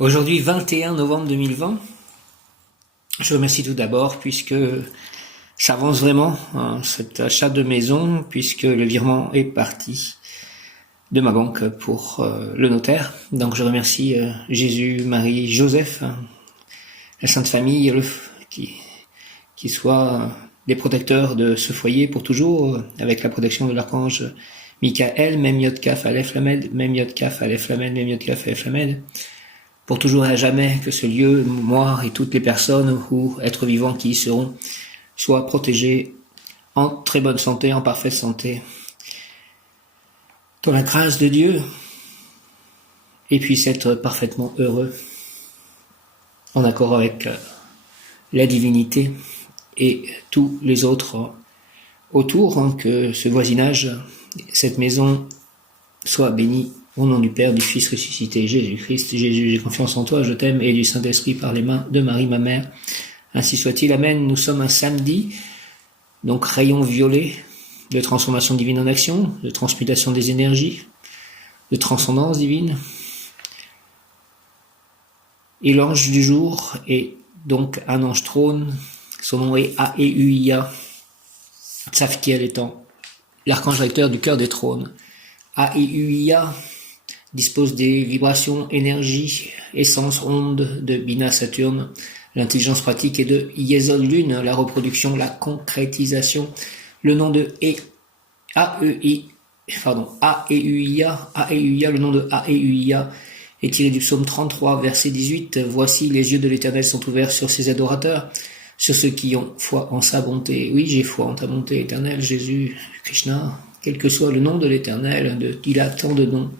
Aujourd'hui, 21 novembre 2020, je remercie tout d'abord puisque ça avance vraiment, cet achat de maison, puisque le virement est parti de ma banque pour le notaire. Donc je remercie Jésus, Marie, Joseph, la Sainte Famille, qui soient les protecteurs de ce foyer pour toujours, avec la protection de l'archange Michael, Mem Yod Kaf Aleph Lamed, Mem Yod Kaf Aleph Lamed, Mem Yod Kaf Aleph Lamed, pour toujours et à jamais que ce lieu, moi et toutes les personnes ou êtres vivants qui y seront, soient protégés en très bonne santé, en parfaite santé, dans la grâce de Dieu, et puissent être parfaitement heureux, en accord avec la divinité et tous les autres autour, que ce voisinage, cette maison soit bénie au nom du Père, du Fils ressuscité, Jésus-Christ. Jésus, j'ai confiance en toi, je t'aime, et du Saint-Esprit par les mains de Marie, ma mère. Ainsi soit-il. Amen. Nous sommes un samedi, donc rayon violet de transformation divine en action, de transmutation des énergies, de transcendance divine. Et l'ange du jour est donc un ange trône. Son nom est Aeuia, Tzafkiel étant l'archange recteur du cœur des trônes. Aeuia dispose des vibrations, énergie, essence, onde de Bina Saturne, l'intelligence pratique et de Yesod Lune, la reproduction, la concrétisation. Le nom de Aeuia, le nom de Aeuia est tiré du psaume 33, verset 18. Voici, les yeux de l'Éternel sont ouverts sur ses adorateurs, sur ceux qui ont foi en sa bonté. Oui, j'ai foi en ta bonté, Éternel, Jésus, Krishna, quel que soit le nom de l'Éternel, il a tant de noms.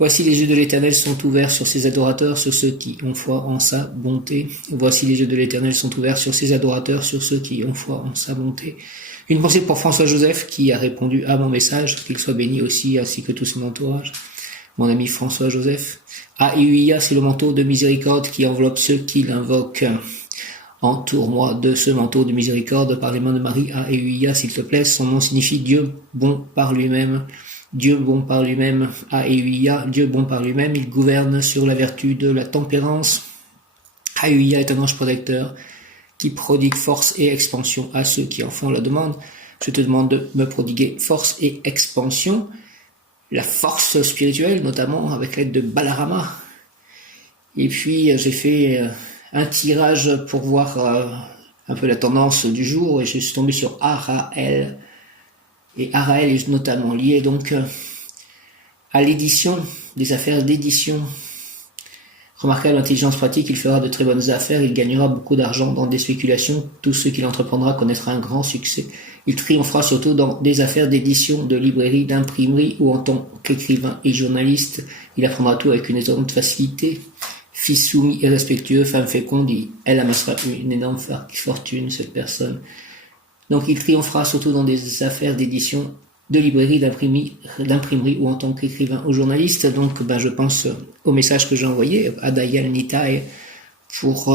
Voici les yeux de l'Éternel sont ouverts sur ses adorateurs, sur ceux qui ont foi en sa bonté. Voici les yeux de l'Éternel sont ouverts sur ses adorateurs, sur ceux qui ont foi en sa bonté. Une pensée pour François-Joseph qui a répondu à mon message, qu'il soit béni aussi, ainsi que tout son entourage. Mon ami François-Joseph. Aeuia, c'est le manteau de miséricorde qui enveloppe ceux qui l'invoquent. Entoure-moi de ce manteau de miséricorde par les mains de Marie. Aeuia, s'il te plaît. Son nom signifie Dieu bon par lui-même. Dieu bon par lui-même, Aeuia, Dieu bon par lui-même, il gouverne sur la vertu de la tempérance. Aeuia est un ange protecteur qui prodigue force et expansion à ceux qui en font la demande. Je te demande de me prodiguer force et expansion, la force spirituelle notamment avec l'aide de Balarama. Et puis j'ai fait un tirage pour voir un peu la tendance du jour et je suis tombé sur Araël. Et Araël est notamment lié donc à l'édition, des affaires d'édition. Remarquable intelligence pratique, il fera de très bonnes affaires, il gagnera beaucoup d'argent dans des spéculations, tout ce qu'il entreprendra connaîtra un grand succès. Il triomphera surtout dans des affaires d'édition, de librairie, d'imprimerie ou en tant qu'écrivain et journaliste. Il apprendra tout avec une étonnante facilité. Fils soumis et respectueux, femme féconde, elle amassera une énorme fortune, cette personne. Donc il triomphera surtout dans des affaires d'édition, de librairie, d'imprimerie ou en tant qu'écrivain ou journaliste. Donc je pense au message que j'ai envoyé à Dayal Nitai pour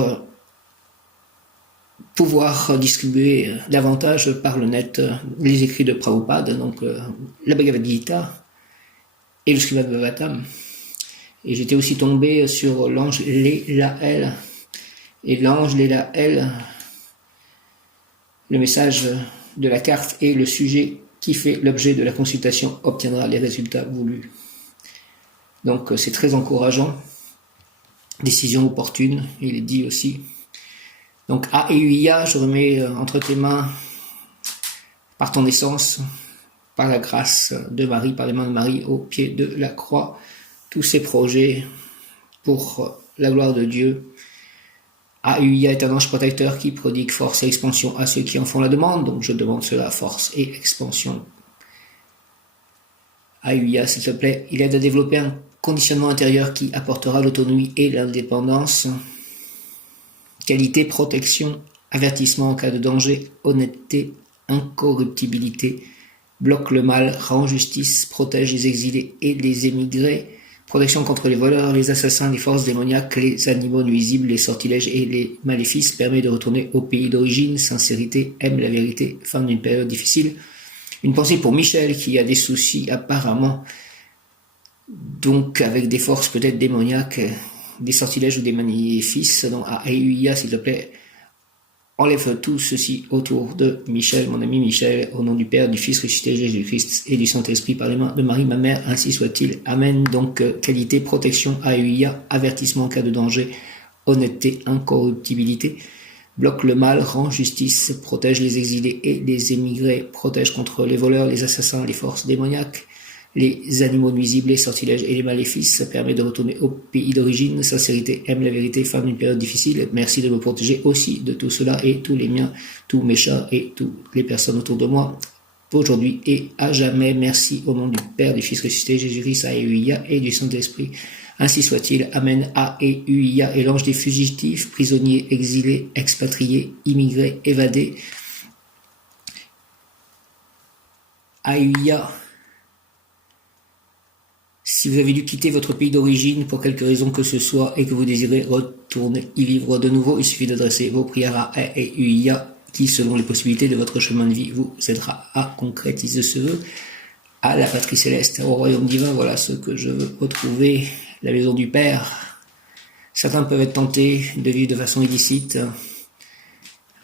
pouvoir distribuer davantage par le net les écrits de Prabhupada, donc la Bhagavad Gita et le Srimad Bhagavatam. Et j'étais aussi tombé sur l'ange Lélaël. Et l'ange Lélaël, le message de la carte et le sujet qui fait l'objet de la consultation obtiendra les résultats voulus. Donc c'est très encourageant. Décision opportune, il est dit aussi. Donc Aeuia, je remets entre tes mains, par ton essence, par la grâce de Marie, par les mains de Marie, au pied de la croix, tous ces projets pour la gloire de Dieu. Aeuia est un ange protecteur qui prodigue force et expansion à ceux qui en font la demande, donc je demande cela, force et expansion. Aeuia, s'il te plaît, il aide à développer un conditionnement intérieur qui apportera l'autonomie et l'indépendance. Qualité, protection, avertissement en cas de danger, honnêteté, incorruptibilité, bloque le mal, rend justice, protège les exilés et les émigrés, protection contre les voleurs, les assassins, les forces démoniaques, les animaux nuisibles, les sortilèges et les maléfices, permet de retourner au pays d'origine, sincérité, aime la vérité, femme d'une période difficile. Une pensée pour Michel qui a des soucis apparemment, donc avec des forces peut-être démoniaques, des sortilèges ou des maléfices. Donc AEUIA, s'il te plaît, enlève tout ceci autour de Michel, mon ami Michel, au nom du Père, du Fils ressuscité Jésus-Christ et du Saint-Esprit par les mains de Marie, ma mère, ainsi soit-il. Amen. Donc, qualité, protection, AEUIA, avertissement en cas de danger, honnêteté, incorruptibilité, bloque le mal, rend justice, protège les exilés et les émigrés, protège contre les voleurs, les assassins, les forces démoniaques, les animaux nuisibles, les sortilèges et les maléfices, permet de retourner au pays d'origine, sincérité, aime la vérité, femme d'une période difficile, merci de me protéger aussi de tout cela et tous les miens, tous mes chats et toutes les personnes autour de moi, aujourd'hui et à jamais, merci au nom du Père, du Fils ressuscité, Jésus-Christ, AEUIA et du Saint-Esprit, ainsi soit-il, Amen, AEUIA, et l'ange des fugitifs, prisonniers, exilés, expatriés, immigrés, évadés, AEUIA. Si vous avez dû quitter votre pays d'origine pour quelque raison que ce soit et que vous désirez retourner y vivre de nouveau, il suffit d'adresser vos prières à AEUIA qui, selon les possibilités de votre chemin de vie, vous aidera à concrétiser ce vœu à la patrie céleste, au royaume divin. Voilà ce que je veux retrouver, la maison du Père. Certains peuvent être tentés de vivre de façon illicite.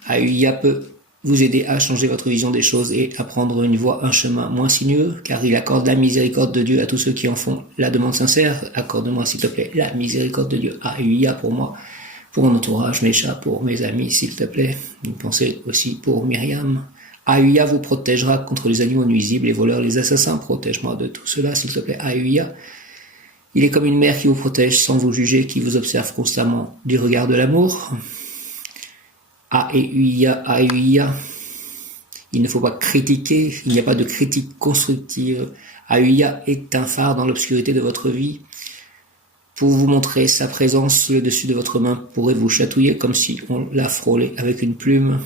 AEUIA peut vous aider à changer votre vision des choses et à prendre une voie, un chemin moins sinueux, car il accorde la miséricorde de Dieu à tous ceux qui en font la demande sincère. Accorde-moi, s'il te plaît, la miséricorde de Dieu. AEUIA pour moi, pour mon entourage, mes chats, pour mes amis, s'il te plaît. Une pensée aussi pour Myriam. AEUIA vous protégera contre les animaux nuisibles, les voleurs, les assassins. Protège-moi de tout cela, s'il te plaît. AEUIA. Il est comme une mère qui vous protège sans vous juger, qui vous observe constamment du regard de l'amour. AEUIA, AEUIA. Il ne faut pas critiquer, il n'y a pas de critique constructive. AEUIA est un phare dans l'obscurité de votre vie. Pour vous montrer sa présence, le dessus de votre main pourrait vous chatouiller comme si on la frôlait avec une plume.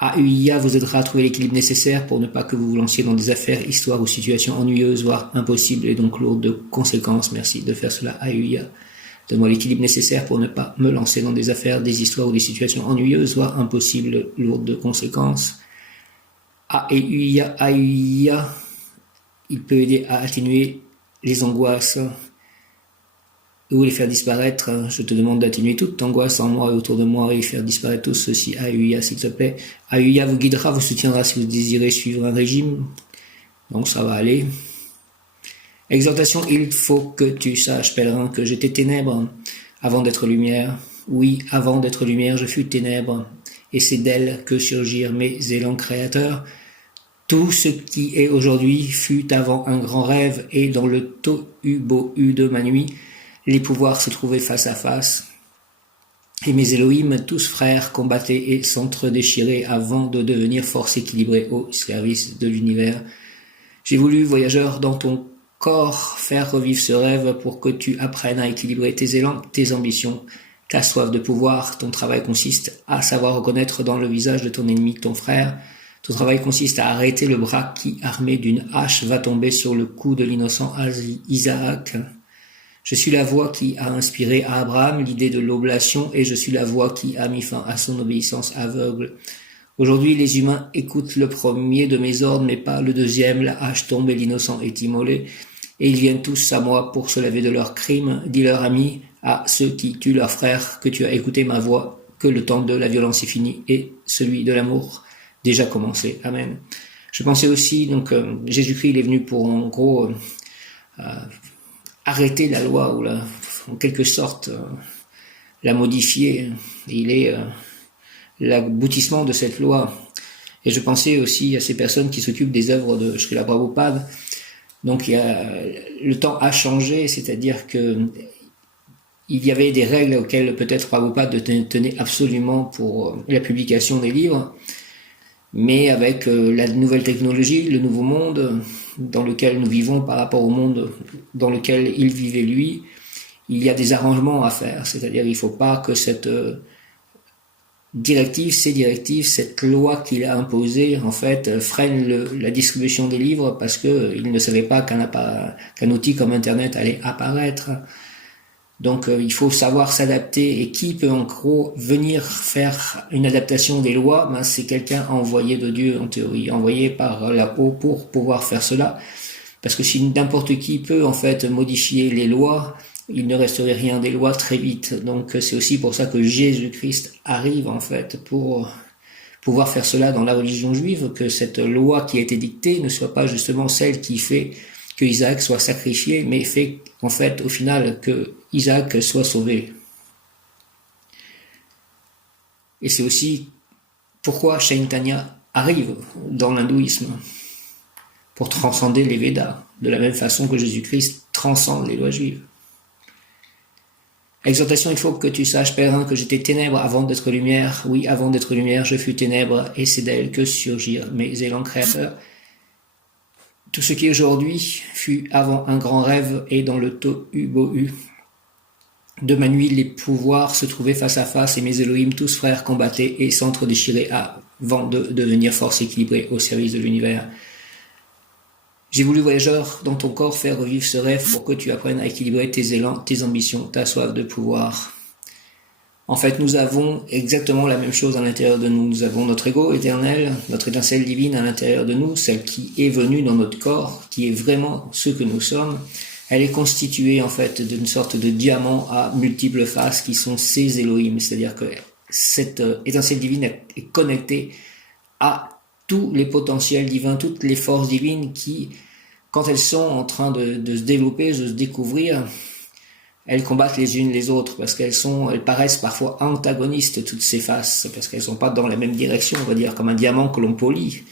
AEUIA vous aidera à trouver l'équilibre nécessaire pour ne pas que vous vous lanciez dans des affaires, histoires ou situations ennuyeuses, voire impossibles et donc lourdes de conséquences. Merci de faire cela, AEUIA. Donne-moi l'équilibre nécessaire pour ne pas me lancer dans des affaires, des histoires ou des situations ennuyeuses, voire impossibles, lourdes de conséquences. AEUIA, AEUIA, il peut aider à atténuer les angoisses ou les faire disparaître. Je te demande d'atténuer toute angoisse en moi et autour de moi et faire disparaître tout ceci. AEUIA, s'il te plaît. AEUIA vous guidera, vous soutiendra si vous désirez suivre un régime. Donc ça va aller. Exhortation, il faut que tu saches, pèlerin, que j'étais ténèbres avant d'être lumière. Oui, avant d'être lumière, je fus ténèbres, et c'est d'elle que surgirent mes élans créateurs. Tout ce qui est aujourd'hui fut avant un grand rêve, et dans le tohu-bohu de ma nuit, les pouvoirs se trouvaient face à face. Et mes Elohim, tous frères, combattaient et s'entre-déchiraient avant de devenir force équilibrée au service de l'univers. J'ai voulu, voyageur, dans ton corps, faire revivre ce rêve pour que tu apprennes à équilibrer tes élans, tes ambitions, ta soif de pouvoir. Ton travail consiste à savoir reconnaître dans le visage de ton ennemi ton frère. Ton travail consiste à arrêter le bras qui, armé d'une hache, va tomber sur le cou de l'innocent Isaac. Je suis la voix qui a inspiré à Abraham l'idée de l'oblation et je suis la voix qui a mis fin à son obéissance aveugle. Aujourd'hui, les humains écoutent le premier de mes ordres, mais pas le deuxième. La hache tombe et l'innocent est immolé. Et ils viennent tous à moi pour se laver de leurs crimes. Dis-leur, amis, à ceux qui tuent leurs frères, que tu as écouté ma voix, que le temps de la violence est fini et celui de l'amour déjà commencé. Amen. Je pensais aussi, donc, Jésus-Christ, il est venu pour, en gros, arrêter la loi, ou en quelque sorte, la modifier. Il est l'aboutissement de cette loi. Et je pensais aussi à ces personnes qui s'occupent des œuvres de Srila Prabhupada. Donc le temps a changé, c'est-à-dire que il y avait des règles auxquelles peut-être Prabhupada tenait absolument pour la publication des livres, mais avec la nouvelle technologie, le nouveau monde dans lequel nous vivons par rapport au monde dans lequel il vivait lui, il y a des arrangements à faire, c'est-à-dire il ne faut pas que cette ces directives, cette loi qu'il a imposée, en fait, freine la distribution des livres parce que il ne savait pas qu'un outil comme Internet allait apparaître. Donc, il faut savoir s'adapter. Et qui peut en gros venir faire une adaptation des lois? C'est quelqu'un envoyé de Dieu, en théorie, envoyé par là-haut pour pouvoir faire cela. Parce que si n'importe qui peut, en fait, modifier les lois, il ne resterait rien des lois très vite. Donc c'est aussi pour ça que Jésus-Christ arrive en fait pour pouvoir faire cela dans la religion juive, que cette loi qui a été dictée ne soit pas justement celle qui fait que Isaac soit sacrifié, mais fait en fait au final que Isaac soit sauvé. Et c'est aussi pourquoi Chaitanya arrive dans l'hindouisme, pour transcender les Védas, de la même façon que Jésus-Christ transcende les lois juives. Exhortation, il faut que tu saches, pèlerin, que j'étais ténèbres avant d'être lumière. Oui, avant d'être lumière, je fus ténèbres, et c'est d'elle que surgirent mes élans créateurs. Tout ce qui aujourd'hui fut avant un grand rêve, et dans le tohu bohu de ma nuit, les pouvoirs se trouvaient face à face, et mes Elohim, tous frères, combattaient et s'entre-déchiraient avant de devenir force équilibrée au service de l'univers. J'ai voulu, voyageur, dans ton corps faire revivre ce rêve pour que tu apprennes à équilibrer tes élans, tes ambitions, ta soif de pouvoir. En fait, nous avons exactement la même chose à l'intérieur de nous. Nous avons notre ego éternel, notre étincelle divine à l'intérieur de nous, celle qui est venue dans notre corps, qui est vraiment ce que nous sommes. Elle est constituée en fait d'une sorte de diamant à multiples faces qui sont ces Elohim. C'est-à-dire que cette étincelle divine est connectée à tous les potentiels divins, toutes les forces divines qui, quand elles sont en train de se développer, de se découvrir, elles combattent les unes les autres parce elles paraissent parfois antagonistes, toutes ces faces, parce qu'elles sont pas dans la même direction, on va dire, comme un diamant que l'on polit.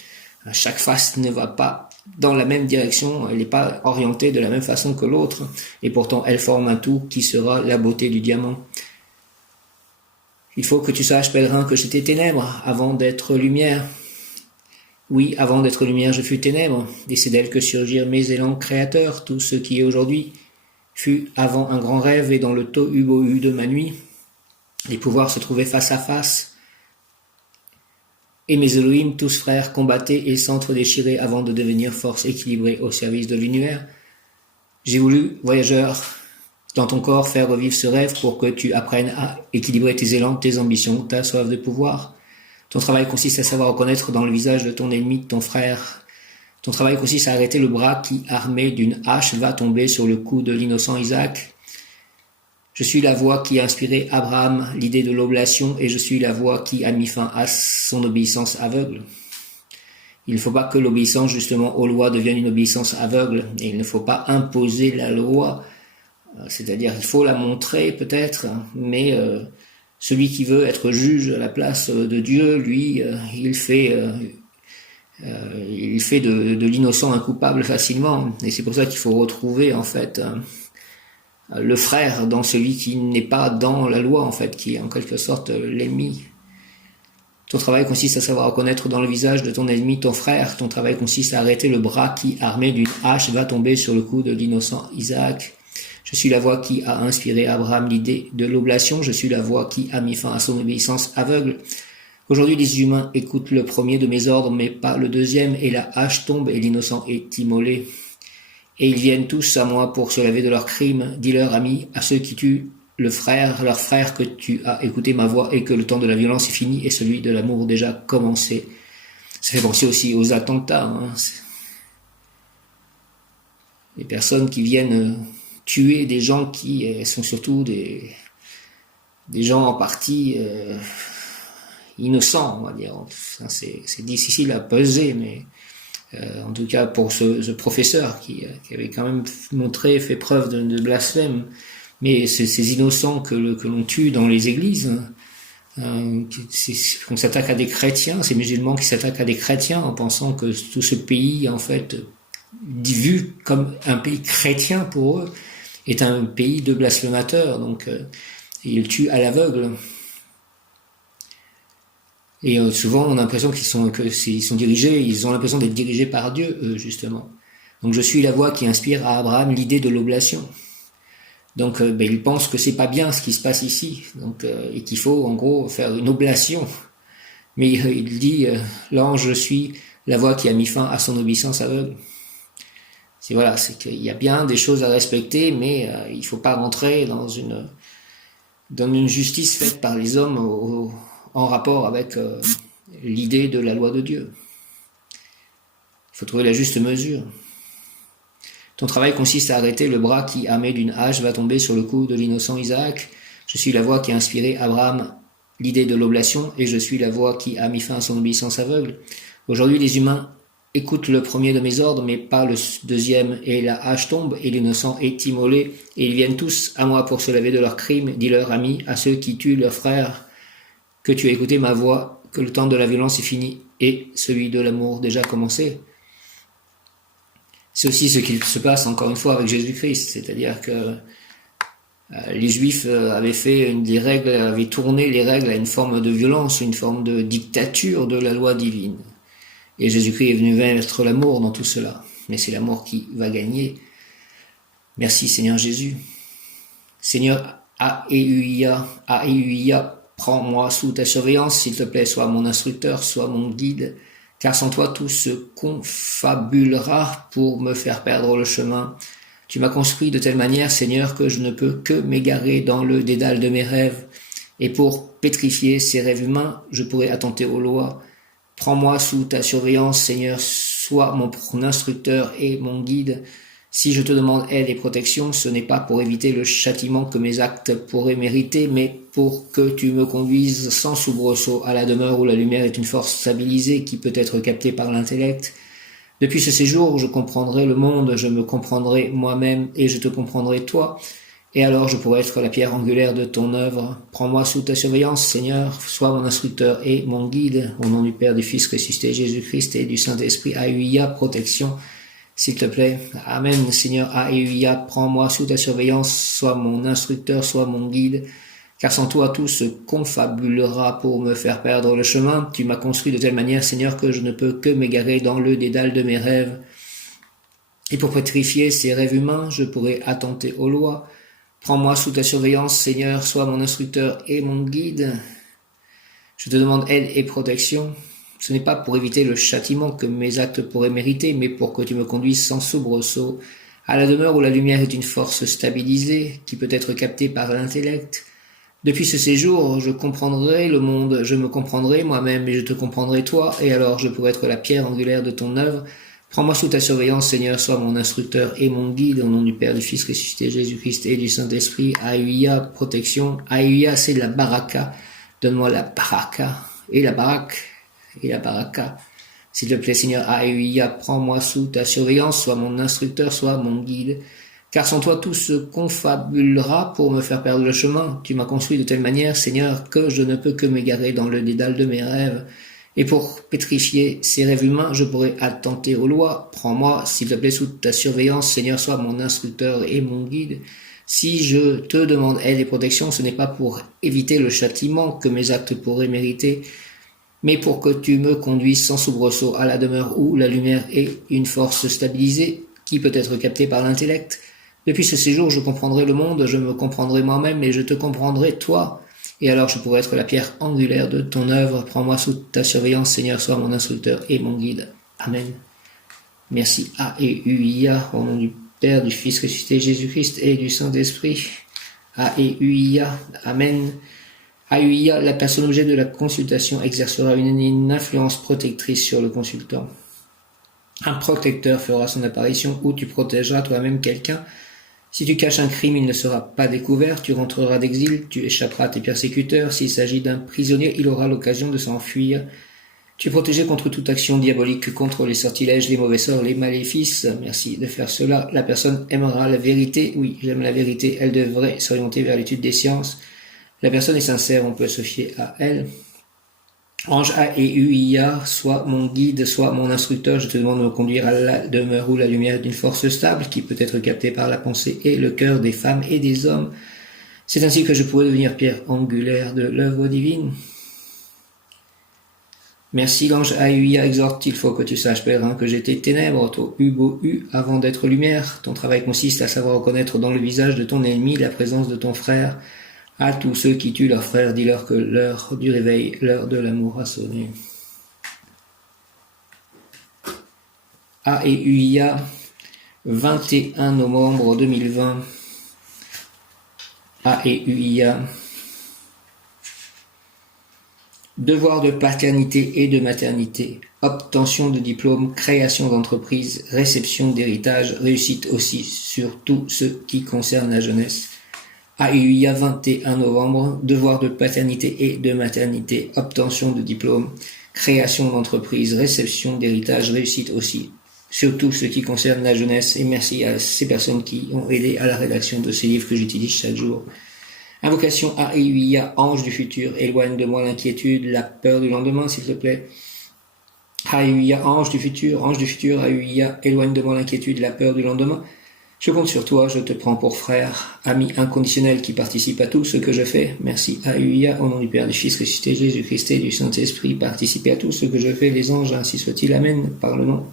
Chaque face ne va pas dans la même direction, elle n'est pas orientée de la même façon que l'autre, et pourtant elles forment un tout qui sera la beauté du diamant. Il faut que tu saches, pèlerin, que j'étais ténèbres avant d'être lumière. Oui, avant d'être lumière, je fus ténèbres, et c'est d'elle que surgirent mes élans créateurs, tout ce qui est aujourd'hui fut avant un grand rêve, et dans le tohu bohu de ma nuit, les pouvoirs se trouvaient face à face, et mes Elohim, tous frères, combattaient et s'entre-déchiraient avant de devenir force équilibrée au service de l'univers. J'ai voulu, voyageur, dans ton corps faire revivre ce rêve pour que tu apprennes à équilibrer tes élans, tes ambitions, ta soif de pouvoir. Ton travail consiste à savoir reconnaître dans le visage de ton ennemi, de ton frère. Ton travail consiste à arrêter le bras qui, armé d'une hache, va tomber sur le cou de l'innocent Isaac. Je suis la voix qui a inspiré Abraham l'idée de l'oblation, et je suis la voix qui a mis fin à son obéissance aveugle. Il ne faut pas que l'obéissance justement aux lois devienne une obéissance aveugle, et il ne faut pas imposer la loi, c'est-à-dire il faut la montrer peut-être, mais celui qui veut être juge à la place de Dieu, lui, il fait de l'innocent un coupable facilement. Et c'est pour ça qu'il faut retrouver en fait le frère dans celui qui n'est pas dans la loi, en fait, qui est en quelque sorte l'ennemi. Ton travail consiste à savoir reconnaître dans le visage de ton ennemi ton frère. Ton travail consiste à arrêter le bras qui, armé d'une hache, va tomber sur le cou de l'innocent Isaac. Je suis la voix qui a inspiré Abraham l'idée de l'oblation. Je suis la voix qui a mis fin à son obéissance aveugle. Aujourd'hui, les humains écoutent le premier de mes ordres, mais pas le deuxième, et la hache tombe et l'innocent est immolé. Et ils viennent tous à moi pour se laver de leurs crimes. Dis-leur, amis, à ceux qui tuent leur frère, que tu as écouté ma voix et que le temps de la violence est fini et celui de l'amour déjà commencé. Ça fait penser aussi aux attentats. Hein. Les personnes qui viennent tuer des gens qui sont surtout des gens en partie innocents, on va dire. C'est difficile à peser, mais en tout cas pour ce professeur qui avait quand même fait preuve de blasphème. Mais ces innocents que l'on tue dans les églises, qu'on s'attaque à des chrétiens, ces musulmans qui s'attaquent à des chrétiens en pensant que tout ce pays, en fait, vu comme un pays chrétien pour eux, est un pays de blasphémateurs. Donc, ils tuent à l'aveugle. Et souvent, on a l'impression qu'ils sont dirigés, ils ont l'impression d'être dirigés par Dieu, eux, justement. Donc, je suis la voix qui inspire à Abraham l'idée de l'oblation. Donc, ils pensent que c'est pas bien ce qui se passe ici, donc et qu'il faut en gros faire une oblation. Mais il dit, l'ange, je suis la voix qui a mis fin à son obéissance aveugle. C'est qu'il y a bien des choses à respecter, mais il faut pas rentrer dans une justice faite par les hommes en rapport avec l'idée de la loi de Dieu. Il faut trouver la juste mesure. Ton travail consiste à arrêter le bras qui, armé d'une hache, va tomber sur le cou de l'innocent Isaac. Je suis la voix qui a inspiré Abraham l'idée de l'oblation, et je suis la voix qui a mis fin à son obéissance aveugle. Aujourd'hui, les humains écoutent le premier de mes ordres, mais pas le deuxième, et la hache tombe, et l'innocent est immolé, et ils viennent tous à moi pour se laver de leurs crimes. Dis-leur, amis, à ceux qui tuent leurs frères, que tu as écouté ma voix, que le temps de la violence est fini, et celui de l'amour déjà commencé. C'est aussi ce qu'il se passe encore une fois avec Jésus-Christ, c'est-à-dire que les Juifs avaient tourné les règles à une forme de violence, une forme de dictature de la loi divine. Et Jésus-Christ est venu mettre l'amour dans tout cela. Mais c'est l'amour qui va gagner. Merci Seigneur Jésus. Seigneur, Aeuia, prends-moi sous ta surveillance, s'il te plaît, sois mon instructeur, sois mon guide, car sans toi tout se confabulera pour me faire perdre le chemin. Tu m'as construit de telle manière, Seigneur, que je ne peux que m'égarer dans le dédale de mes rêves. Et pour pétrifier ces rêves humains, je pourrais attenter aux lois. Prends-moi sous ta surveillance, Seigneur, sois mon instructeur et mon guide. Si je te demande aide et protection, ce n'est pas pour éviter le châtiment que mes actes pourraient mériter, mais pour que tu me conduises sans soubresaut à la demeure où la lumière est une force stabilisée qui peut être captée par l'intellect. Depuis ce séjour, je comprendrai le monde, je me comprendrai moi-même et je te comprendrai toi. Et alors je pourrai être la pierre angulaire de ton œuvre. Prends-moi sous ta surveillance, Seigneur, sois mon instructeur et mon guide. Au nom du Père, du Fils ressuscité, Jésus-Christ et du Saint-Esprit, Aeuia, protection, s'il te plaît. Amen, Seigneur, Aeuia, prends-moi sous ta surveillance, sois mon instructeur, sois mon guide. Car sans toi, tout se confabulera pour me faire perdre le chemin. Tu m'as construit de telle manière, Seigneur, que je ne peux que m'égarer dans le dédale de mes rêves. Et pour pétrifier ces rêves humains, je pourrais attenter aux lois. Prends-moi sous ta surveillance, Seigneur, sois mon instructeur et mon guide. Je te demande aide et protection. Ce n'est pas pour éviter le châtiment que mes actes pourraient mériter, mais pour que tu me conduises sans soubresaut à la demeure où la lumière est une force stabilisée, qui peut être captée par l'intellect. Depuis ce séjour, je comprendrai le monde, je me comprendrai moi-même et je te comprendrai toi, et alors je pourrai être la pierre angulaire de ton œuvre. Prends-moi sous ta surveillance, Seigneur, sois mon instructeur et mon guide, au nom du Père, du Fils ressuscité, Jésus-Christ et du Saint-Esprit. Aeuia, protection. Aeuia, c'est la baraka. Donne-moi la baraka et la baraque et la baraka. S'il te plaît, Seigneur, Aeuia, prends-moi sous ta surveillance, sois mon instructeur, sois mon guide. Car sans toi tout se confabulera pour me faire perdre le chemin. Tu m'as construit de telle manière, Seigneur, que je ne peux que m'égarer dans le dédale de mes rêves. Et pour pétrifier ces rêves humains, je pourrais attenter aux lois. Prends-moi, s'il te plaît, sous ta surveillance, Seigneur, sois mon instructeur et mon guide. Si je te demande aide et protection, ce n'est pas pour éviter le châtiment que mes actes pourraient mériter, mais pour que tu me conduises sans soubresaut à la demeure où la lumière est une force stabilisée qui peut être captée par l'intellect. Depuis ce séjour, je comprendrai le monde, je me comprendrai moi-même et je te comprendrai toi. Et alors je pourrai être la pierre angulaire de ton œuvre. Prends-moi sous ta surveillance, Seigneur, sois mon instructeur et mon guide. Amen. Merci, Aeuia, au nom du Père, du Fils ressuscité, Jésus-Christ et du Saint-Esprit. Aeuia, Amen. Aeuia, la personne objet de la consultation exercera une influence protectrice sur le consultant. Un protecteur fera son apparition où tu protégeras toi-même quelqu'un. Si tu caches un crime, il ne sera pas découvert, tu rentreras d'exil, tu échapperas à tes persécuteurs. S'il s'agit d'un prisonnier, il aura l'occasion de s'enfuir. Tu es protégé contre toute action diabolique, contre les sortilèges, les mauvais sorts, les maléfices. Merci de faire cela. La personne aimera la vérité. Oui, j'aime la vérité. Elle devrait s'orienter vers l'étude des sciences. La personne est sincère, on peut se fier à elle. Ange Aeuia, sois mon guide, sois mon instructeur, je te demande de me conduire à la demeure où la lumière est d'une force stable qui peut être captée par la pensée et le cœur des femmes et des hommes. C'est ainsi que je pourrai devenir pierre angulaire de l'œuvre divine. Merci l'ange Aeuia, exhorte, il faut que tu saches, pèlerin, que j'étais ténèbres, tôt beau avant d'être lumière. Ton travail consiste à savoir reconnaître dans le visage de ton ennemi la présence de ton frère. À tous ceux qui tuent leurs frères, dis-leur que l'heure du réveil, l'heure de l'amour a sonné. Aeuia, 21 novembre 2020. Aeuia. devoir de paternité et de maternité, obtention de diplôme, création d'entreprise, réception d'héritage, réussite aussi sur tout ce qui concerne la jeunesse. AUIA 21 novembre, devoir de paternité et de maternité, obtention de diplôme, création d'entreprise, réception d'héritage, réussite aussi, surtout ce qui concerne la jeunesse, et merci à ces personnes qui ont aidé à la rédaction de ces livres que j'utilise chaque jour. Invocation AUIA, ange du futur, éloigne de moi l'inquiétude, la peur du lendemain, s'il te plaît. AUIA, ange du futur, AUIA, éloigne de moi l'inquiétude, la peur du lendemain. Je compte sur toi, je te prends pour frère, ami inconditionnel qui participe à tout ce que je fais. Merci AUIA, au nom du Père, du Fils ressuscité, Jésus-Christ et du Saint-Esprit, participez à tout ce que je fais, les anges, ainsi soit-il, amen, par le nom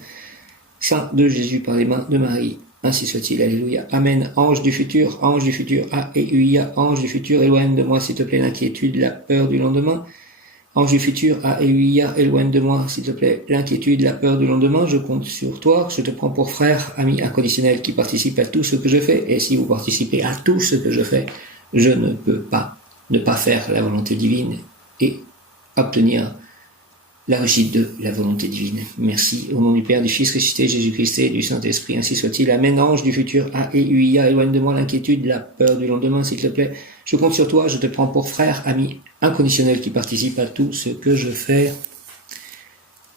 saint de Jésus, par les mains de Marie, ainsi soit-il, alléluia, amen. Ange du futur, AUIA, ange du futur, éloigne de moi, s'il te plaît, l'inquiétude, la peur du lendemain. Ange du futur, AUIA, éloigne de moi, s'il te plaît, l'inquiétude, la peur du lendemain. Je compte sur toi, je te prends pour frère, ami inconditionnel qui participe à tout ce que je fais. Et si vous participez à tout ce que je fais, je ne peux pas ne pas faire la volonté divine et obtenir la réussite de la volonté divine. Merci. Au nom du Père, du Fils ressuscité, Jésus-Christ et du Saint-Esprit, ainsi soit-il. Amen. Ange du futur, AUIA, éloigne de moi l'inquiétude, la peur du lendemain, s'il te plaît. Je compte sur toi, je te prends pour frère, ami inconditionnel qui participe à tout ce que je fais.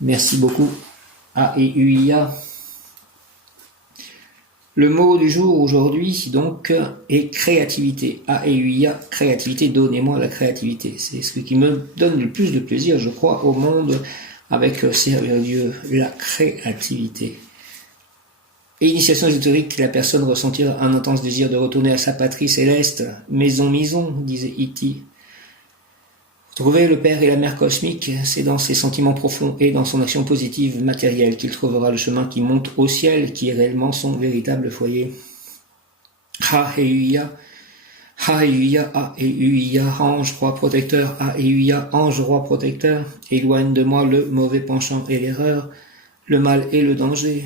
Merci beaucoup. AUIA. Le mot du jour aujourd'hui, donc, est créativité. AUIA, créativité, donnez-moi la créativité. C'est ce qui me donne le plus de plaisir, je crois, au monde, avec servir Dieu, la créativité. Et initiation ésotérique, la personne ressentira un intense désir de retourner à sa patrie céleste. Maison, disait E.T. Trouver le Père et la Mère cosmique, c'est dans ses sentiments profonds et dans son action positive matérielle qu'il trouvera le chemin qui monte au ciel, qui est réellement son véritable foyer. AUIA, ange roi protecteur, AUIA, ange roi protecteur, éloigne de moi le mauvais penchant et l'erreur, le mal et le danger.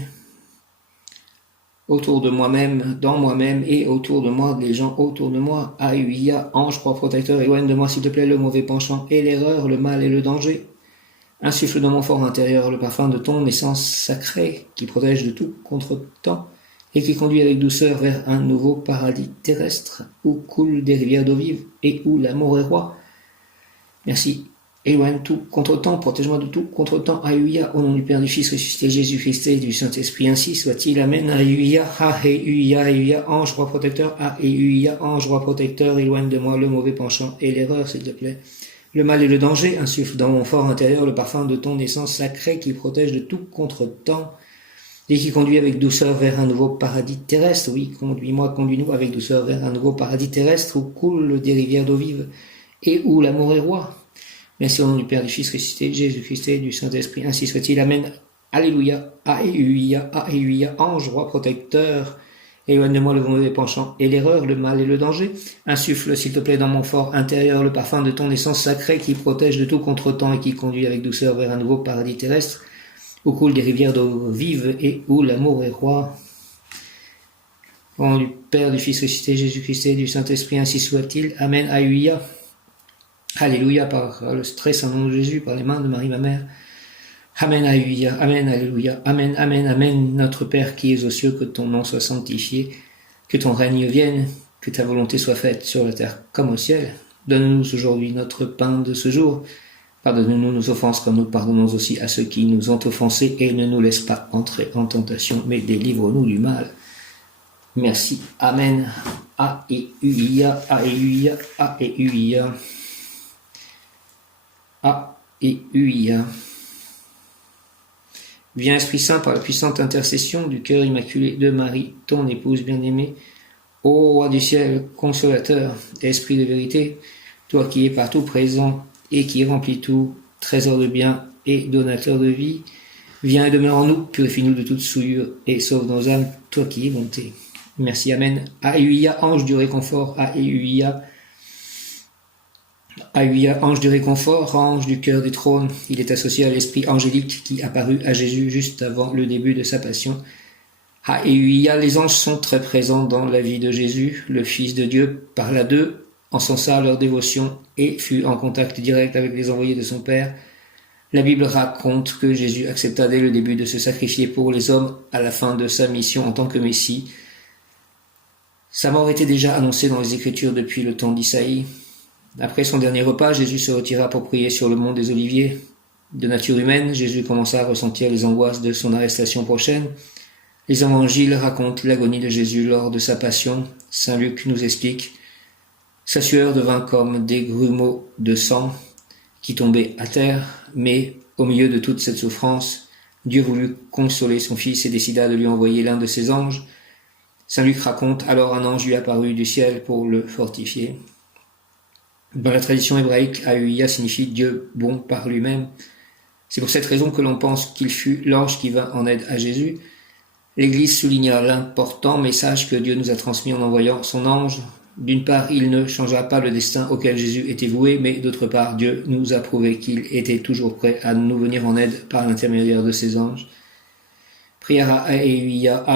Autour de moi-même, dans moi-même et autour de moi, les gens autour de moi. AUIA, ange roi protecteur, éloigne de moi s'il te plaît le mauvais penchant et l'erreur, le mal et le danger. Insuffle dans mon fort intérieur le parfum de ton essence sacrée qui protège de tout contre-temps et qui conduit avec douceur vers un nouveau paradis terrestre où coulent des rivières d'eau vive et où l'amour est roi. Merci. Éloigne tout contre-temps, protège-moi de tout contre-temps. AUIA, au nom du Père, du Fils ressuscité, Jésus-Christ et du Saint-Esprit, ainsi soit-il. Amen. AUIA, ange roi protecteur. AUIA, ange roi protecteur, éloigne de moi le mauvais penchant et l'erreur, s'il te plaît. Le mal et le danger, insuffle dans mon fort intérieur le parfum de ton essence sacrée qui protège de tout contre-temps et qui conduit avec douceur vers un nouveau paradis terrestre. Oui, conduis-nous avec douceur vers un nouveau paradis terrestre où coulent des rivières d'eau vive et où l'amour est roi. Merci au nom du Père, du Fils ressuscité, Jésus-Christ et du Saint-Esprit, ainsi soit-il. Amen. Alléluia. AUIA, ange roi protecteur, éloigne de moi le mauvais penchant et l'erreur, le mal et le danger. Insuffle, s'il te plaît, dans mon fort intérieur le parfum de ton essence sacrée qui protège de tout contre-temps et qui conduit avec douceur vers un nouveau paradis terrestre où coulent des rivières d'eau vive et où l'amour est roi. Au nom du Père, du Fils ressuscité, Jésus-Christ et du Saint-Esprit, ainsi soit-il. Amen. AUIA. Alléluia, par le stress en nom de Jésus, par les mains de Marie, ma mère. Amen, alléluia, amen, alléluia, amen, amen, amen. Notre Père qui es aux cieux, que ton nom soit sanctifié, que ton règne vienne, que ta volonté soit faite sur la terre comme au ciel. Donne-nous aujourd'hui notre pain de ce jour. Pardonne-nous nos offenses comme nous pardonnons aussi à ceux qui nous ont offensés et ne nous laisse pas entrer en tentation, mais délivre-nous du mal. Merci, amen. AUIA. Viens Esprit Saint par la puissante intercession du cœur immaculé de Marie, ton épouse bien-aimée, ô Roi du ciel, consolateur, Esprit de vérité, toi qui es partout présent et qui remplis tout, trésor de bien et donateur de vie, viens et demeure en nous, purifie-nous de toute souillure et sauve nos âmes, toi qui es bonté. Merci, amen. AUIA, ange du réconfort, AUIA, ange du réconfort, ange du cœur du trône, il est associé à l'esprit angélique qui apparut à Jésus juste avant le début de sa passion. AUIA, les anges sont très présents dans la vie de Jésus, le Fils de Dieu parla d'eux encensa leur dévotion et fut en contact direct avec les envoyés de son Père, la Bible raconte que Jésus accepta dès le début de se sacrifier pour les hommes à la fin de sa mission en tant que Messie. Sa mort était déjà annoncée dans les Écritures depuis le temps d'Isaïe. Après son dernier repas, Jésus se retira pour prier sur le mont des Oliviers. De nature humaine, Jésus commença à ressentir les angoisses de son arrestation prochaine. Les évangiles racontent l'agonie de Jésus lors de sa passion. Saint Luc nous explique: sa sueur devint comme des grumeaux de sang qui tombaient à terre, mais au milieu de toute cette souffrance, Dieu voulut consoler son Fils et décida de lui envoyer l'un de ses anges. Saint Luc raconte: alors un ange lui apparut du ciel pour le fortifier. Dans la tradition hébraïque, Ahuïa signifie Dieu bon par lui-même. C'est pour cette raison que l'on pense qu'il fut l'ange qui vint en aide à Jésus. L'Église souligna l'important message que Dieu nous a transmis en envoyant son ange. D'une part, il ne changea pas le destin auquel Jésus était voué, mais d'autre part, Dieu nous a prouvé qu'il était toujours prêt à nous venir en aide par l'intermédiaire de ses anges. Prière à Ahuïa,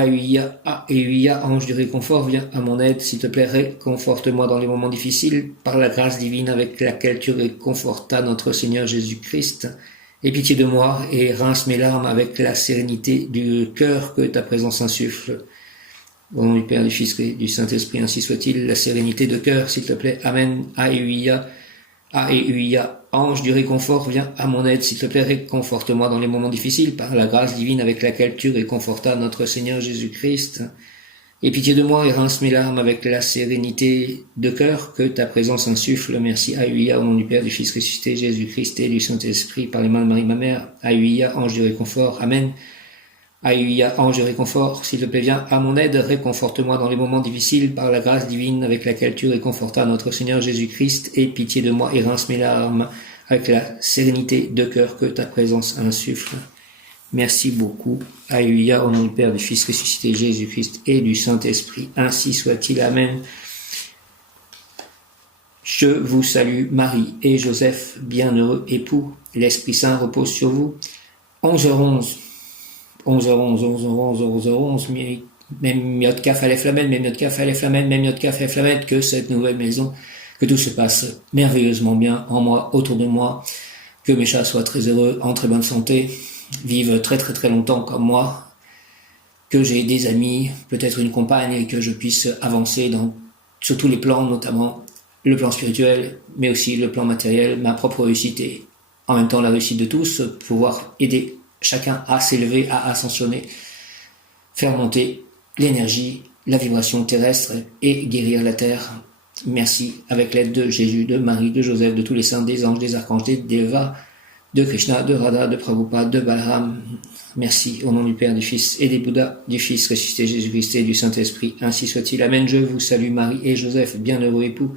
ange du réconfort, viens à mon aide, s'il te plaît, réconforte-moi dans les moments difficiles, par la grâce divine avec laquelle tu réconfortas notre Seigneur Jésus-Christ. Aie pitié de moi et rince mes larmes avec la sérénité du cœur que ta présence insuffle. Au nom du Père, du Fils et du Saint-Esprit, ainsi soit-il, la sérénité de cœur, s'il te plaît. Amen. Ahuïa, ange du réconfort, viens à mon aide, s'il te plaît, réconforte-moi dans les moments difficiles, par la grâce divine avec laquelle tu réconfortas notre Seigneur Jésus-Christ. Aie pitié de moi et rince mes larmes avec la sérénité de cœur que ta présence insuffle. Merci. Ahuïa, au nom du Père, du Fils ressuscité, Jésus-Christ et du Saint-Esprit, par les mains de Marie, ma mère. Ahuïa, ange du réconfort. Amen. Ahuïa, ange du réconfort, s'il te plaît, viens à mon aide, réconforte-moi dans les moments difficiles, par la grâce divine avec laquelle tu réconfortas notre Seigneur Jésus-Christ. Aie pitié de moi et rince mes larmes avec la sérénité de cœur que ta présence insuffle. Merci beaucoup. Ahuïa, au nom du Père, du Fils ressuscité, Jésus-Christ et du Saint-Esprit. Ainsi soit-il. Amen. Je vous salue, Marie et Joseph, bienheureux époux. L'Esprit Saint repose sur vous. 11h11. 11h11, même miot kaf alef lamed, même miot kaf alef lamed, même miot kaf alef lamed, que cette nouvelle maison, que tout se passe merveilleusement bien en moi, autour de moi, que mes chats soient très heureux, en très bonne santé, vivent très très très longtemps comme moi, que j'ai des amis, peut-être une compagne, et que je puisse avancer sur tous les plans, notamment le plan spirituel, mais aussi le plan matériel, ma propre réussite et en même temps la réussite de tous, pouvoir aider chacun à s'élever, à ascensionner, faire monter l'énergie, la vibration terrestre et guérir la terre. Merci, avec l'aide de Jésus, de Marie, de Joseph, de tous les saints, des anges, des archanges, des Devas, de Krishna, de Radha, de Prabhupada, de Balaram. Merci, au nom du Père, du Fils et des Bouddhas, du Fils ressuscité Jésus-Christ et du Saint-Esprit. Ainsi soit-il. Amen. Je vous salue Marie et Joseph, bienheureux époux.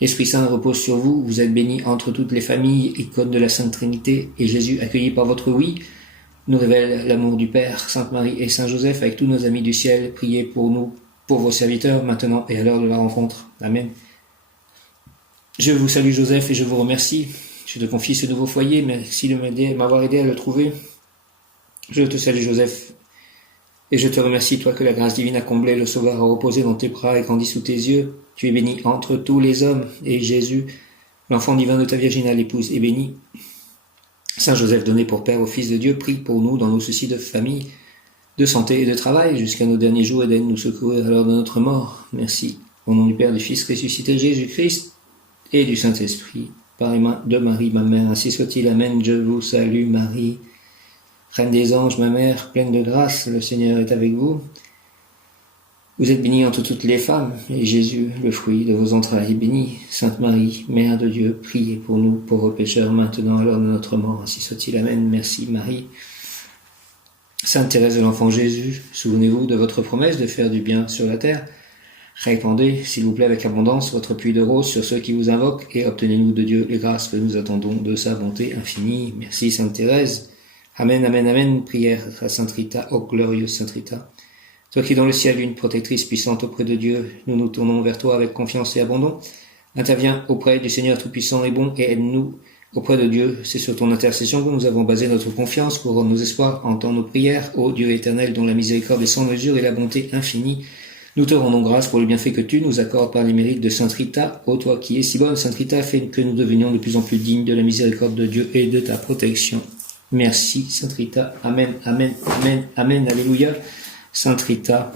L'Esprit Saint repose sur vous. Vous êtes bénis entre toutes les familles, icône de la Sainte Trinité. Et Jésus, accueilli par votre oui, nous révèle l'amour du Père, Sainte Marie et Saint Joseph, avec tous nos amis du ciel. Priez pour nous, pour vos serviteurs, maintenant et à l'heure de la rencontre. Amen. Je vous salue Joseph et je vous remercie. Je te confie ce nouveau foyer. Merci de m'avoir aidé à le trouver. Je te salue Joseph et je te remercie, toi que la grâce divine a comblé, le Sauveur a reposé dans tes bras et grandi sous tes yeux. Tu es béni entre tous les hommes et Jésus, l'enfant divin de ta virginale épouse, est béni. Saint Joseph, donné pour Père au Fils de Dieu, prie pour nous dans nos soucis de famille, de santé et de travail, jusqu'à nos derniers jours, et d'aide nous secourir à l'heure de notre mort. Merci. Au nom du Père, du Fils ressuscité, Jésus-Christ, et du Saint-Esprit, par les mains de Marie, ma mère, ainsi soit-il. Amen. Je vous salue, Marie, Reine des anges, ma mère, pleine de grâce, le Seigneur est avec vous. Vous êtes bénie entre toutes les femmes, et Jésus, le fruit de vos entrailles, est béni. Sainte Marie, Mère de Dieu, priez pour nous, pauvres pécheurs, maintenant à l'heure de notre mort, ainsi soit-il. Amen. Merci Marie. Sainte Thérèse de l'Enfant Jésus, souvenez-vous de votre promesse de faire du bien sur la terre. Répandez, s'il vous plaît, avec abondance, votre pluie de roses sur ceux qui vous invoquent, et obtenez-nous de Dieu les grâces que nous attendons de sa bonté infinie. Merci Sainte Thérèse. Amen, amen, amen. Prière à Sainte Rita, ô glorieuse Sainte Rita. Toi qui dans le ciel, une protectrice puissante auprès de Dieu, nous nous tournons vers toi avec confiance et abandon. Interviens auprès du Seigneur Tout-Puissant et bon et aide-nous auprès de Dieu. C'est sur ton intercession que nous avons basé notre confiance, couronne nos espoirs, entends nos prières, ô Dieu éternel dont la miséricorde est sans mesure et la bonté infinie. Nous te rendons grâce pour le bienfait que tu nous accordes par les mérites de Sainte Rita, ô toi qui es si bonne. Sainte Rita, fais que nous devenions de plus en plus dignes de la miséricorde de Dieu et de ta protection. Merci, Sainte Rita. Amen, amen, amen, amen, alléluia. Sainte Rita,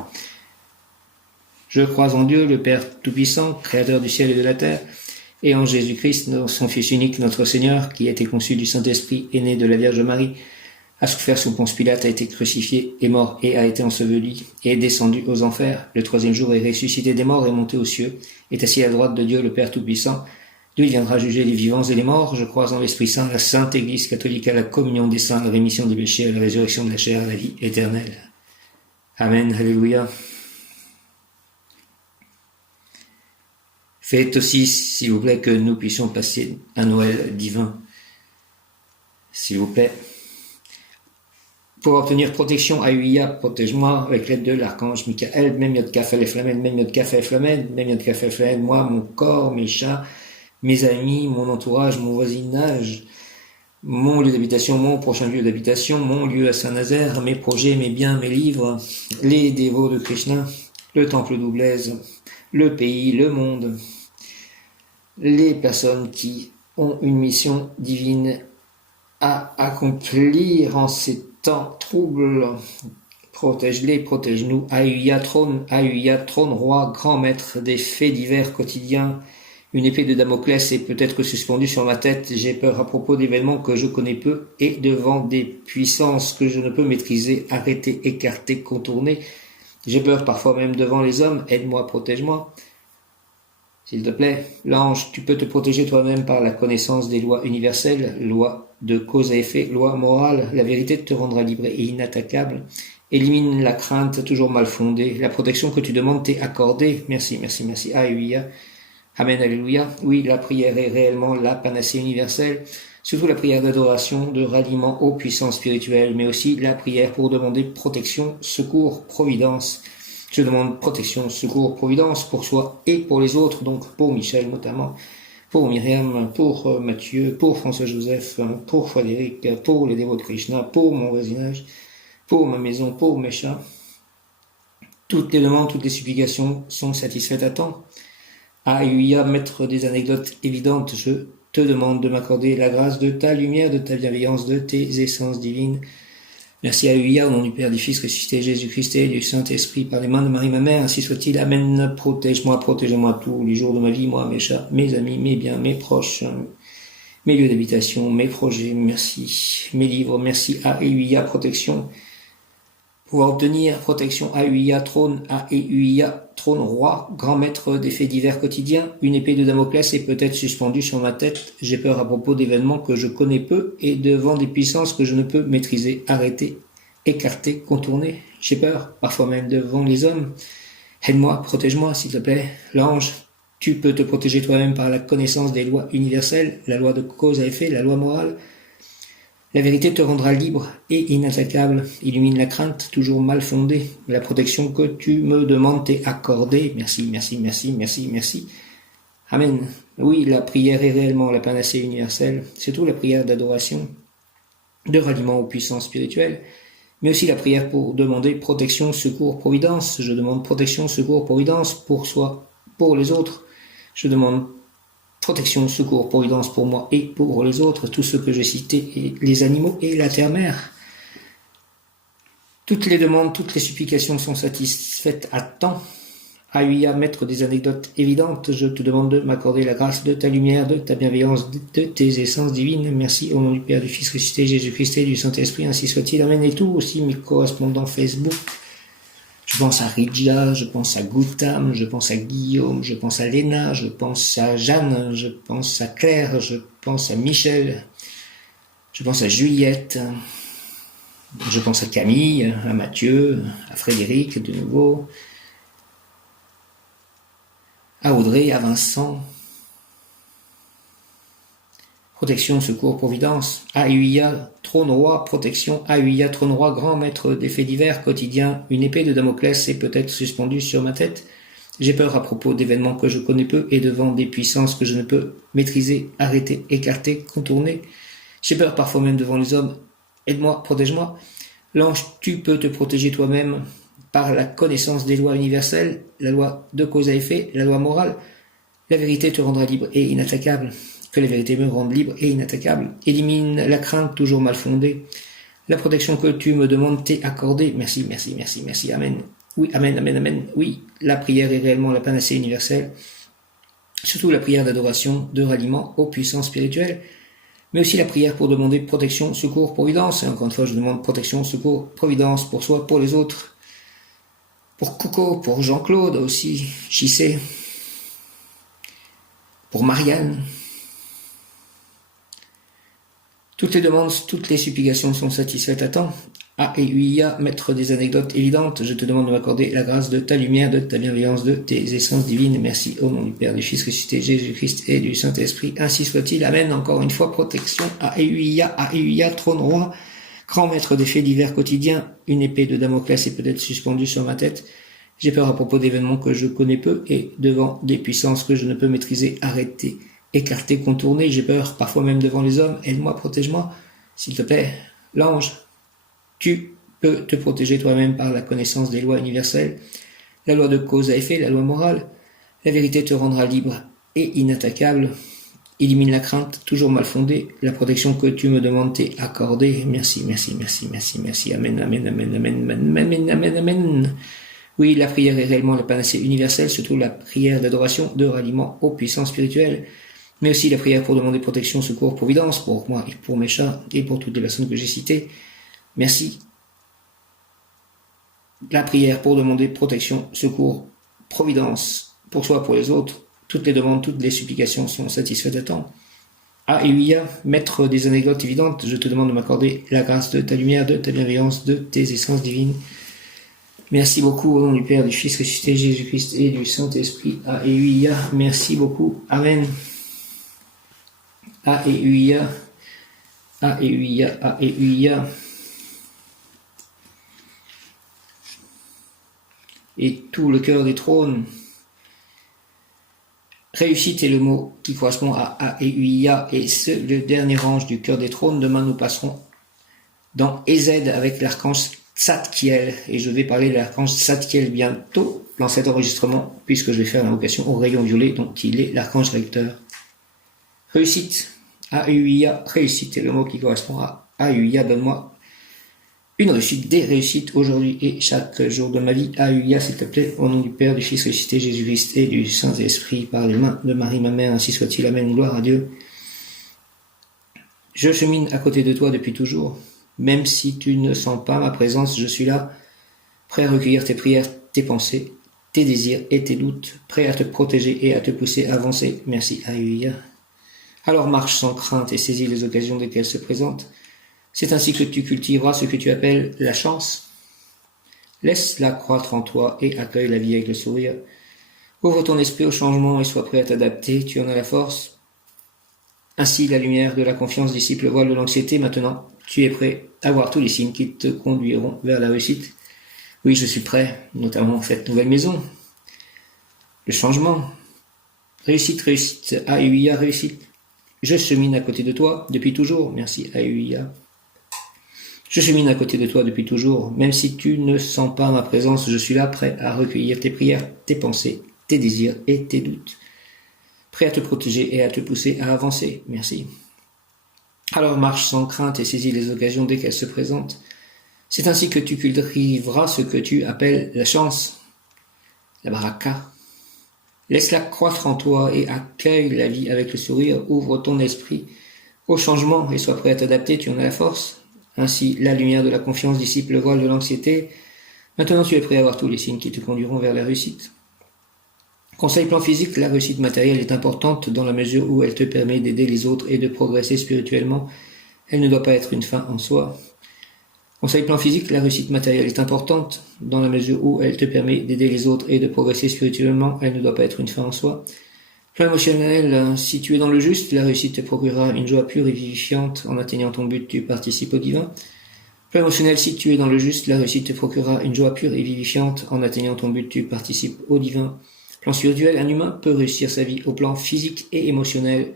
je crois en Dieu, le Père Tout-Puissant, Créateur du ciel et de la terre, et en Jésus-Christ, son Fils unique, notre Seigneur, qui a été conçu du Saint-Esprit et né de la Vierge Marie, a souffert sous Ponce Pilate, a été crucifié, est mort et a été enseveli, et est descendu aux enfers. Le troisième jour est ressuscité des morts et monté aux cieux, est assis à la droite de Dieu, le Père Tout-Puissant. D'où il viendra juger les vivants et les morts. Je crois en l'Esprit Saint, la Sainte Église catholique, à la communion des saints, la rémission des péchés, à la résurrection de la chair, à la vie éternelle. Amen, alléluia. Faites aussi, s'il vous plaît, que nous puissions passer un Noël divin. S'il vous plaît. Pour obtenir protection, Aïouïa, protège-moi avec l'aide de l'archange Michael, même Yod Kaf Flamen, même Yod Kaf Flamen, même Yod Kaf Flamen, moi, mon corps, mes chats, mes amis, mon entourage, mon voisinage, mon lieu d'habitation, mon prochain lieu d'habitation, mon lieu à Saint-Nazaire, mes projets, mes biens, mes livres, les dévots de Krishna, le temple d'Oublaise, le pays, le monde, les personnes qui ont une mission divine à accomplir en ces temps troubles. Protège-les, protège-nous. Aïouïa, trône, roi, grand maître des faits divers quotidiens. Une épée de Damoclès est peut-être suspendue sur ma tête. J'ai peur à propos d'événements que je connais peu et devant des puissances que je ne peux maîtriser, arrêter, écarter, contourner. J'ai peur parfois même devant les hommes. Aide-moi, protège-moi. S'il te plaît, l'ange, tu peux te protéger toi-même par la connaissance des lois universelles, lois de cause à effet, loi morale. La vérité te rendra libre et inattaquable. Élimine la crainte toujours mal fondée. La protection que tu demandes t'est accordée. Merci, merci, merci. Aïouïa. Amen, alléluia. Oui, la prière est réellement la panacée universelle. Surtout la prière d'adoration, de ralliement aux puissances spirituelles, mais aussi la prière pour demander protection, secours, providence. Je demande protection, secours, providence pour soi et pour les autres, donc pour Michel notamment, pour Myriam, pour Mathieu, pour François-Joseph, pour Frédéric, pour les dévots de Krishna, pour mon voisinage, pour ma maison, pour mes chats. Toutes les demandes, toutes les supplications sont satisfaites à temps. Aïouïa, maître des anecdotes évidentes, je te demande de m'accorder la grâce de ta lumière, de ta bienveillance, de tes essences divines. Merci Aïouïa, au nom du Père, du Fils ressuscité, Jésus-Christ et du Saint-Esprit, par les mains de Marie ma mère, ainsi soit-il. Amen. Protège-moi, protégez-moi tous les jours de ma vie, moi, mes chats, mes amis, mes biens, mes proches, mes lieux d'habitation, mes projets, merci. Mes livres, merci Aïouïa, protection. Pour obtenir protection, Aïouïa, trône, roi, grand maître des faits divers quotidiens, une épée de Damoclès est peut-être suspendue sur ma tête. J'ai peur à propos d'événements que je connais peu et devant des puissances que je ne peux maîtriser, arrêter, écarter, contourner. J'ai peur, parfois même devant les hommes. Aide-moi, protège-moi, s'il te plaît. L'ange, tu peux te protéger toi-même par la connaissance des lois universelles, la loi de cause à effet, la loi morale. La vérité te rendra libre et inattaquable. Illumine la crainte, toujours mal fondée. La protection que tu me demandes t'est accordée. Merci, merci, merci, merci, merci. Amen. Oui, la prière est réellement la panacée universelle. Surtout la prière d'adoration, de ralliement aux puissances spirituelles, mais aussi la prière pour demander protection, secours, providence. Je demande protection, secours, providence pour soi, pour les autres. Je demande protection, secours, providence pour moi et pour les autres, tous ceux que j'ai cités, les animaux et la terre-mère. Toutes les demandes, toutes les supplications sont satisfaites à temps. Aïouïa, maître des anecdotes évidentes, je te demande de m'accorder la grâce de ta lumière, de ta bienveillance, de tes essences divines. Merci au nom du Père, du Fils ressuscité, Jésus-Christ et du Saint-Esprit, ainsi soit-il. Amen. Et tout aussi mes correspondants Facebook. Je pense à Ridja, je pense à Goutam, je pense à Guillaume, je pense à Léna, je pense à Jeanne, je pense à Claire, je pense à Michel, je pense à Juliette, je pense à Camille, à Mathieu, à Frédéric de nouveau, à Audrey, à Vincent. Protection, secours, providence. Aïouïa, trône roi, protection. Aïouïa, trône roi, grand maître des faits divers quotidiens. Une épée de Damoclès est peut-être suspendue sur ma tête. J'ai peur à propos d'événements que je connais peu et devant des puissances que je ne peux maîtriser, arrêter, écarter, contourner. J'ai peur parfois même devant les hommes. Aide-moi, protège-moi. L'ange, tu peux te protéger toi-même par la connaissance des lois universelles, la loi de cause à effet, la loi morale. La vérité te rendra libre et inattaquable. Que la vérité me rende libre et inattaquable. Élimine la crainte toujours mal fondée. La protection que tu me demandes t'est accordée. Merci, merci, merci, merci. Amen. Oui, amen, amen, amen. Oui, la prière est réellement la panacée universelle. Surtout la prière d'adoration, de ralliement aux puissances spirituelles, mais aussi la prière pour demander protection, secours, providence. Et encore une fois, je demande protection, secours, providence pour soi, pour les autres. Pour Coco, pour Jean-Claude aussi, Chissé. Pour Marianne. Toutes les demandes, toutes les supplications sont satisfaites à temps. A-E-U-I-A, maître des anecdotes évidentes, je te demande de m'accorder la grâce de ta lumière, de ta bienveillance, de tes essences divines. Merci au nom du Père, du Fils ressuscité, Jésus-Christ et du Saint-Esprit. Ainsi soit-il. Amen. Encore une fois, protection. A-E-U-I-A, A-E-U-I-A, trône roi, grand maître des faits divers quotidiens. Une épée de Damoclès est peut-être suspendue sur ma tête. J'ai peur à propos d'événements que je connais peu et devant des puissances que je ne peux maîtriser, arrêter, écarter, contourner. J'ai peur, parfois même devant les hommes. Aide-moi, protège-moi, s'il te plaît. L'ange. Tu peux te protéger toi-même par la connaissance des lois universelles, la loi de cause à effet, la loi morale. La vérité te rendra libre et inattaquable. Élimine la crainte, toujours mal fondée. La protection que tu me demandes t'est accordée. Merci, merci, merci, merci, merci. Amen, amen, amen, amen, amen, amen, amen, amen. Oui, la prière est réellement la panacée universelle, surtout la prière d'adoration, de ralliement aux puissances spirituelles, mais aussi la prière pour demander protection, secours, providence pour moi et pour mes chats et pour toutes les personnes que j'ai citées. Merci. La prière pour demander protection, secours, providence pour soi, pour les autres. Toutes les demandes, toutes les supplications sont satisfaites à temps. A-E-U-I-A, maître des anecdotes évidentes, je te demande de m'accorder la grâce de ta lumière, de ta bienveillance, de tes essences divines. Merci beaucoup au nom du Père, du Fils ressuscité, Jésus-Christ et du Saint-Esprit. A-E-U-I-A, merci beaucoup. Amen. A-E-U-I-A, A-E-U-I-A, A-E-U-I-A. Et tout le cœur des trônes. Réussite est le mot qui correspond à A-E-U-I-A et c'est le dernier ange du cœur des trônes. Demain, nous passerons dans Ézède avec l'archange Tzadkiel. Et je vais parler de l'archange Tzadkiel bientôt dans cet enregistrement, puisque je vais faire l'invocation au rayon violet, donc il est l'archange recteur. Réussite. A-E-U-I-A, réussite est le mot qui correspond à A-E-U-I-A. Donne-moi une réussite, des réussites aujourd'hui et chaque jour de ma vie. A-E-U-I-A, s'il te plaît, au nom du Père, du Fils ressuscité, Jésus-Christ et du Saint-Esprit, par les mains de Marie, ma mère, ainsi soit-il. Amen, gloire à Dieu. Je chemine à côté de toi depuis toujours. Même si tu ne sens pas ma présence, je suis là, prêt à recueillir tes prières, tes pensées, tes désirs et tes doutes, prêt à te protéger et à te pousser à avancer. Merci, A-E-U-I-A. Alors marche sans crainte et saisis les occasions dès qu'elles se présentent. C'est ainsi que tu cultiveras ce que tu appelles la chance. Laisse-la croître en toi et accueille la vie avec le sourire. Ouvre ton esprit au changement et sois prêt à t'adapter, tu en as la force. Ainsi, la lumière de la confiance dissipe le voile de l'anxiété. Maintenant, tu es prêt à voir tous les signes qui te conduiront vers la réussite. Oui, je suis prêt, notamment cette nouvelle maison. Le changement. Réussite, réussite. A-E-U-I-A, réussite. Je chemine à côté de toi depuis toujours. Merci, A-E-U-I-A. Je chemine à côté de toi depuis toujours. Même si tu ne sens pas ma présence, je suis là, prêt à recueillir tes prières, tes pensées, tes désirs et tes doutes. Prêt à te protéger et à te pousser à avancer. Merci. Alors marche sans crainte et saisis les occasions dès qu'elles se présentent. C'est ainsi que tu cultiveras ce que tu appelles la chance, la baraka. Laisse-la croître en toi et accueille la vie avec le sourire. Ouvre ton esprit au changement et sois prêt à t'adapter, tu en as la force. Ainsi, la lumière de la confiance dissipe le voile de l'anxiété. Maintenant, tu es prêt à voir tous les signes qui te conduiront vers la réussite. Conseil plan physique, la réussite matérielle est importante dans la mesure où elle te permet d'aider les autres et de progresser spirituellement. Elle ne doit pas être une fin en soi. Conseil plan physique, la réussite matérielle est importante dans la mesure où elle te permet d'aider les autres et de progresser spirituellement. Elle ne doit pas être une fin en soi. Plan émotionnel, si tu es dans le juste, la réussite te procurera une joie pure et vivifiante. En atteignant ton but, tu participes au divin. Plan émotionnel, si tu es dans le juste, la réussite te procurera une joie pure et vivifiante. En atteignant ton but, tu participes au divin. Plan spirituel, un humain peut réussir sa vie au plan physique et émotionnel.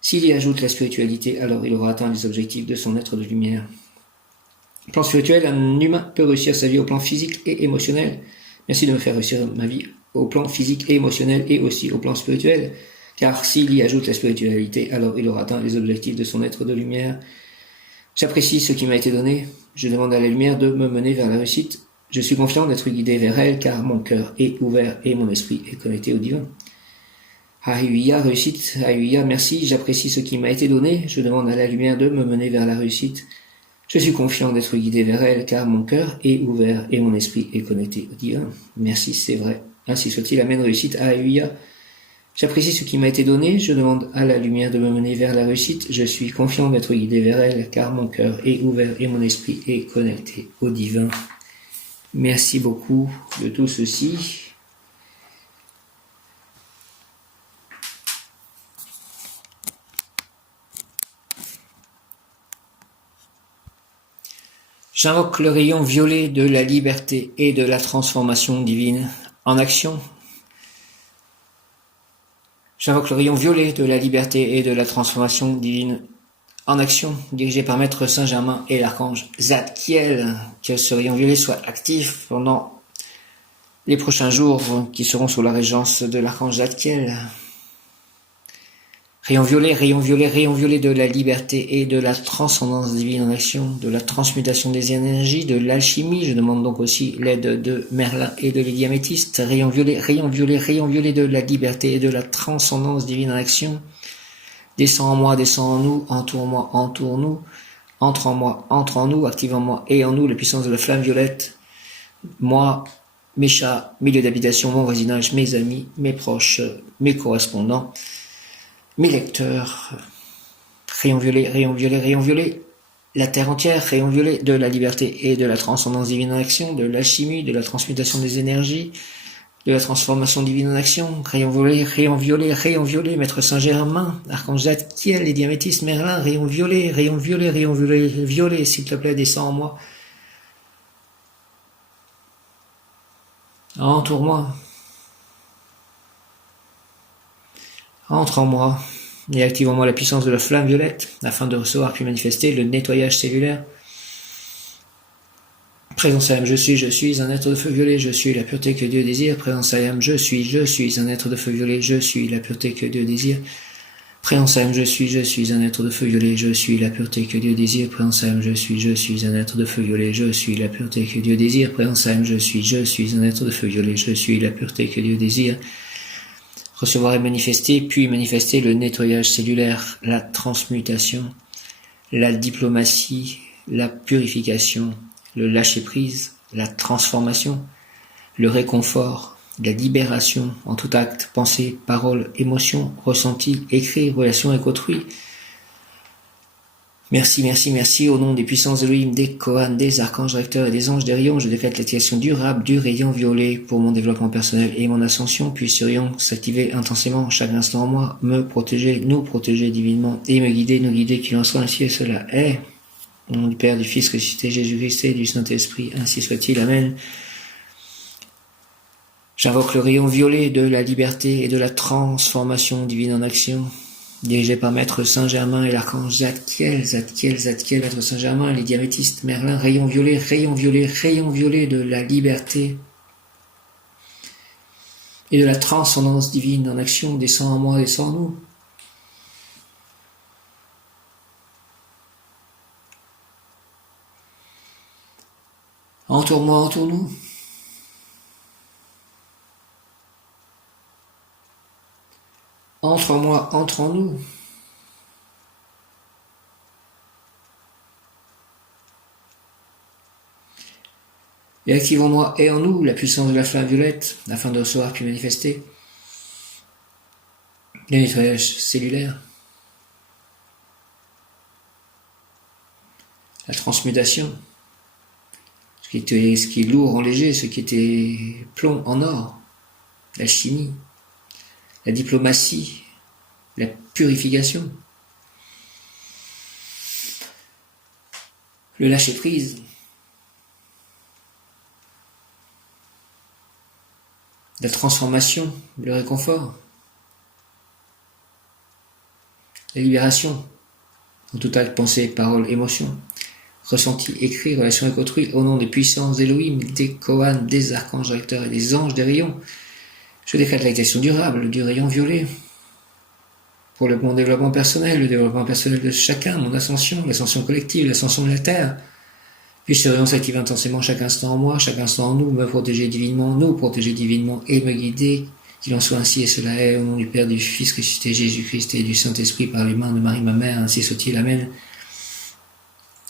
S'il y ajoute la spiritualité, alors il aura atteint les objectifs de son être de lumière. Au plan spirituel, un humain peut réussir sa vie au plan physique et émotionnel. Merci de me faire réussir ma vie au plan physique et émotionnel et aussi au plan spirituel. Car s'il y ajoute la spiritualité, alors il aura atteint les objectifs de son être de lumière. J'apprécie ce qui m'a été donné. Je demande à la lumière de me mener vers la réussite. Je suis confiant d'être guidé vers elle car mon cœur est ouvert et mon esprit est connecté au divin. Ayuya, réussite. Ayuya, merci. J'apprécie ce qui m'a été donné. Je demande à la lumière de me mener vers la réussite. Je suis confiant d'être guidé vers elle car mon cœur est ouvert et mon esprit est connecté au divin. Merci, c'est vrai. Ainsi soit-il. Amen, réussite. Ayuya. J'apprécie ce qui m'a été donné, je demande à la lumière de me mener vers la réussite, je suis confiant d'être guidé vers elle, car mon cœur est ouvert et mon esprit est connecté au divin. Merci beaucoup de tout ceci. J'invoque le rayon violet de la liberté et de la transformation divine en action. J'invoque le rayon violet de la liberté et de la transformation divine en action, dirigé par Maître Saint-Germain et l'archange Zadkiel. Que ce rayon violet soit actif pendant les prochains jours qui seront sous la régence de l'archange Zadkiel. Rayon violet, rayon violet, rayon violet de la liberté et de la transcendance divine en action, de la transmutation des énergies, de l'alchimie. Je demande donc aussi l'aide de Merlin et de Lady Améthyste. Rayon violet, rayon violet, rayon violet de la liberté et de la transcendance divine en action. Descends en moi, descends en nous, entoure-moi, entoure-nous, entre en moi, entre en nous, active en moi et en nous la puissance de la flamme violette. Moi, mes chats, milieu d'habitation, mon voisinage, mes amis, mes proches, mes correspondants, mes lecteurs, rayon violet, rayon violet, rayon violet, la terre entière, rayon violet de la liberté et de la transcendance divine en action, de l'alchimie, de la transmutation des énergies, de la transformation divine en action, rayon violet, rayon violet, rayon violet, Maître Saint-Germain, archange Zadkiel, les Améthyste, Merlin, rayon violet, rayon violet, rayon violet, violet, s'il te plaît, descends en moi. Entoure-moi. Entre en moi et active en moi la puissance de la flamme violette afin de recevoir puis manifester le nettoyage cellulaire. Présence Ayam, je suis un être de feu violet, je suis la pureté que Dieu désire. Présence Ayam, je suis un être de feu violet, je suis la pureté que Dieu désire. Présence Ayam, je suis un être de feu violet, je suis la pureté que Dieu désire. Présence Ayam, je suis un être de feu violet, je suis la pureté que Dieu désire. Présence Ayam, je suis un être de feu violet, je suis la pureté que Dieu désire. Recevoir et manifester, puis manifester le nettoyage cellulaire, la transmutation, la diplomatie, la purification, le lâcher-prise, la transformation, le réconfort, la libération en tout acte, pensée, parole, émotion, ressenti, écrit, relation avec autrui. Merci, merci, merci. Au nom des puissances Elohim, des Kohan, des archanges recteurs et des anges des rayons, je décrète l'activation durable du rayon violet pour mon développement personnel et mon ascension. Puis ce rayon s'activer intensément chaque instant en moi, me protéger, nous protéger divinement et me guider, nous guider, qu'il en soit ainsi et cela est. Au nom du Père, du Fils ressuscité, Jésus-Christ et du Saint-Esprit, ainsi soit-il. Amen. J'invoque le rayon violet de la liberté et de la transformation divine en action, dirigé par Maître Saint-Germain et l'archange Zadkiel, Maître Saint-Germain, les Améthyste, Merlin, rayon violet, rayon violet, rayon violet de la liberté et de la transcendance divine en action, descend en moi, descend en nous. Entoure-moi, entoure-nous. Entre en moi, entre en nous. Et active en moi et en nous la puissance de la flamme violette, afin de recevoir puis manifester le nettoyage cellulaire, la transmutation, ce qui est lourd en léger, ce qui était plomb en or, l'alchimie, la diplomatie, la purification, le lâcher-prise, la transformation, le réconfort, la libération, en tout acte, pensée, parole, émotion, ressenti, écrit, relation avec autrui, au nom des puissances Elohim, des Kohan, des archanges recteurs et des anges des rayons. Je décrète l'activation durable du rayon violet pour mon développement personnel, le développement personnel de chacun, mon ascension, l'ascension collective, l'ascension de la Terre. Puisse ce rayon s'activer intensément chaque instant en moi, chaque instant en nous, me protéger divinement, nous protéger divinement et me guider. Qu'il en soit ainsi, et cela est, au nom du Père, du Fils ressuscité, Jésus-Christ et du Saint-Esprit, par les mains de Marie, ma mère, ainsi soit-il. Amen.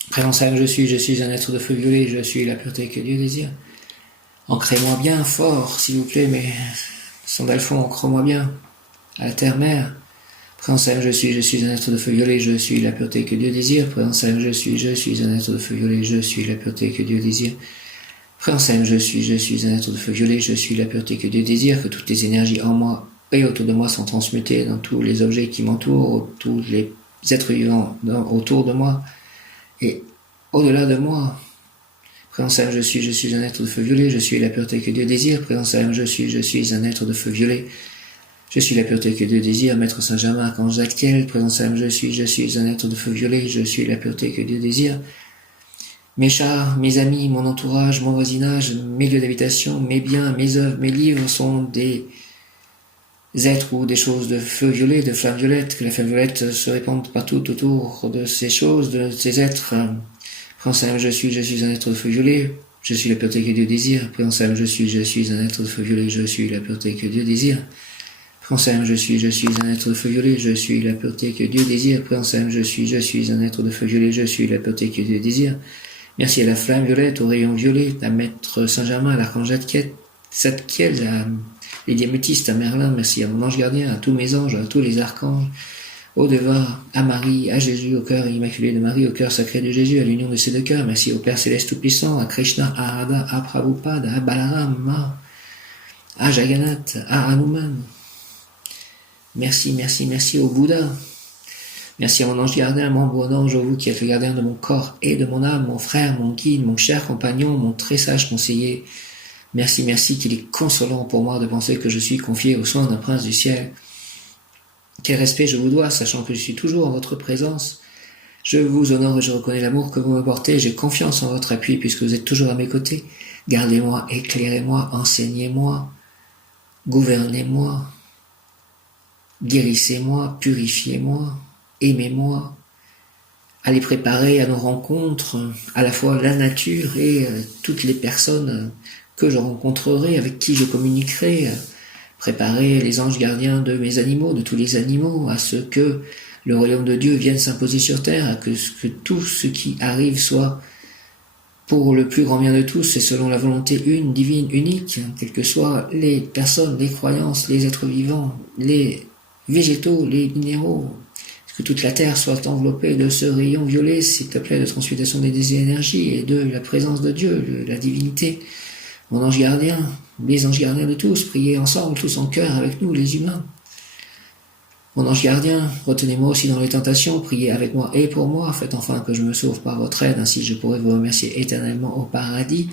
Présence à je suis un être de feu violet, je suis la pureté que Dieu désire. Ancrez-moi bien fort, s'il vous plaît, mes sandales fond, ancrez-moi bien à la terre-mère. Présence à je suis un être de feu violet, je suis la pureté que Dieu désire. Présence à je suis un être de feu violet, je suis la pureté que Dieu désire. Présence à je suis un être de feu violet, je suis la pureté que Dieu désire, que toutes les énergies en moi et autour de moi sont transmutées dans tous les objets qui m'entourent, tous les êtres vivants autour de moi et au-delà de moi. Présence à je suis un être de feu violet, je suis la pureté que Dieu désire. Présence à je suis un être de feu violet, je suis la pureté que Dieu désire. Maître Saint-Germain, Archange Zadkiel, présence à je suis un être de feu violet, je suis la pureté que Dieu désire. Mes chars, mes amis, mon entourage, mon voisinage, mes lieux d'habitation, mes biens, mes œuvres, mes livres sont des êtres ou des choses de feu violet, de flamme violette, que la flamme violette se répande partout autour de ces choses, de ces êtres. Présence à je suis un être de feu violet, je suis la pureté que Dieu désire. Présence à je suis un être de feu violet, je suis la pureté que Dieu désire. Présence à je suis un être de feu violet, je suis la pureté que Dieu désire. Présence à je suis un être de feu violet, je suis la pureté que Dieu désire. Merci à la flamme violette, au rayon violet, à Maître Saint-Germain, à l'Archange Zadkiel, à les diamétistes, à Merlin, merci à mon ange gardien, à tous mes anges, à tous les archanges, au Deva, à Marie, à Jésus, au cœur immaculé de Marie, au cœur sacré de Jésus, à l'union de ces deux cœurs. Merci au Père Céleste Tout-Puissant, à Krishna, à Radha, à Prabhupada, à Balaram, à Jagannath, à Hanuman. Merci au Bouddha. Merci à mon ange gardien, mon bon ange, vous qui êtes le gardien de mon corps et de mon âme, mon frère, mon guide, mon cher compagnon, mon très sage conseiller. Merci qu'il est consolant pour moi de penser que je suis confié aux soins d'un prince du ciel. Quel respect je vous dois, sachant que je suis toujours en votre présence. Je vous honore et je reconnais l'amour que vous me portez. J'ai confiance en votre appui puisque vous êtes toujours à mes côtés. Gardez-moi, éclairez-moi, enseignez-moi, gouvernez-moi, guérissez-moi, purifiez-moi. Aimez-moi, allez préparer à nos rencontres à la fois la nature et toutes les personnes que je rencontrerai, avec qui je communiquerai. Préparer les anges gardiens de mes animaux, de tous les animaux, à ce que le royaume de Dieu vienne s'imposer sur terre, à que tout ce qui arrive soit pour le plus grand bien de tous et selon la volonté une, divine, unique, quelles que soient les personnes, les croyances, les êtres vivants, les végétaux, les minéraux, que toute la terre soit enveloppée de ce rayon violet, s'il te plaît, de transmutation des énergies et de la présence de Dieu, de la divinité. Mon ange gardien, les anges gardiens de tous, priez ensemble, tous en cœur avec nous, les humains. Mon ange gardien, retenez-moi aussi dans les tentations, priez avec moi et pour moi, faites enfin que je me sauve par votre aide, ainsi je pourrai vous remercier éternellement au paradis.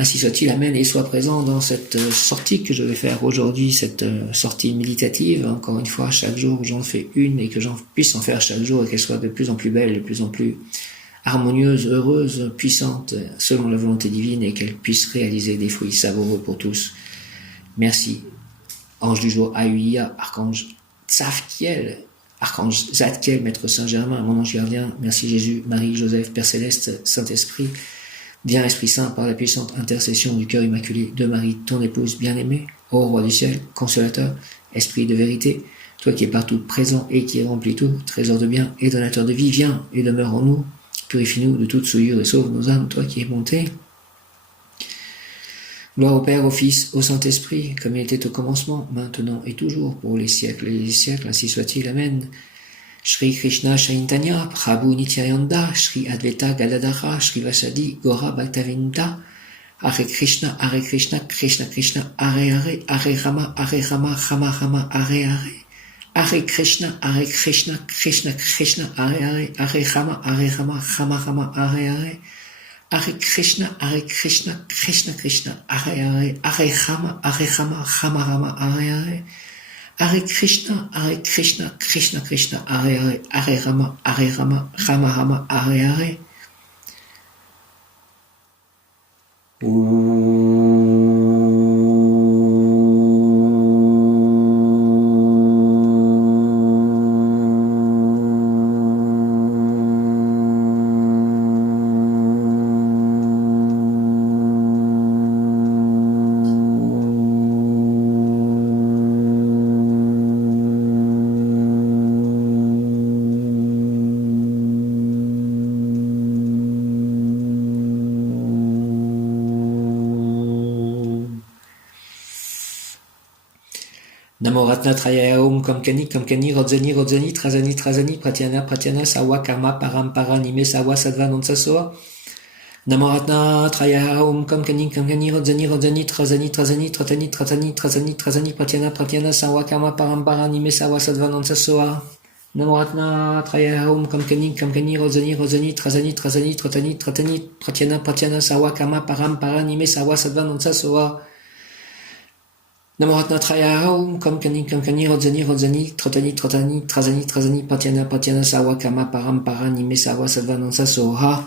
Ainsi soit-il, amen, et soit présent dans cette sortie que je vais faire aujourd'hui, cette sortie méditative. Encore une fois, chaque jour, j'en fais une et que j'en puisse en faire chaque jour et qu'elle soit de plus en plus belle, de plus en plus harmonieuse, heureuse, puissante, selon la volonté divine et qu'elle puisse réaliser des fruits savoureux pour tous. Merci. Ange du jour, Ahuia, Archange Zadkiel, Archange Zadkiel, Maître Saint-Germain, mon ange gardien. Merci Jésus, Marie, Joseph, Père Céleste, Saint-Esprit. Viens Esprit Saint par la puissante intercession du cœur immaculé de Marie, ton épouse bien-aimée, ô Roi du ciel, consolateur, Esprit de vérité, toi qui es partout présent et qui remplis tout, trésor de bien et donateur de vie, viens et demeure en nous, purifie-nous de toute souillure et sauve nos âmes, toi qui es bonté. Gloire au Père, au Fils, au Saint-Esprit, comme il était au commencement, maintenant et toujours, pour les siècles et les siècles, ainsi soit-il, amen. Shri Krishna Chaitanya Prabhu Nityananda Shri Advaita Gadadhara Shri Vasadi Gora Bhaktavinda Hare Krishna Krishna Krishna Hare Hare Hare Rama Rama Rama Hare Hare Hare Krishna Krishna Krishna Hare Hare Hare Rama Rama Rama Hare Hare Hare Krishna Krishna Krishna Hare Hare Hare Rama Rama Hare Hare Hare Krishna Krishna Hare Hare Hare Rama Rama Hare Hare Namo Ratna Trayaya Om Kamkani Rodzani Trazani Pratyana Sawa Karma Parampara Nime Sawa Sattva Nansasoa. Namo Ratna Trayaya Om Kamkani Rodzani Trazani Pratyana Sawa Karma Parampara Nime Sawa Sattva Nansasoa. Namo Ratna Trayaya Om Kamkani Rodzani Trazani Pratyana Sawa Karma Parampara Nime Sawa Sattva Nansasoa. Namo Ratna Trayaya Om Kamkani Rodzani Trazani Pratyana Sawa Karma Parampara Nime Sawa Sattva Nansasoha.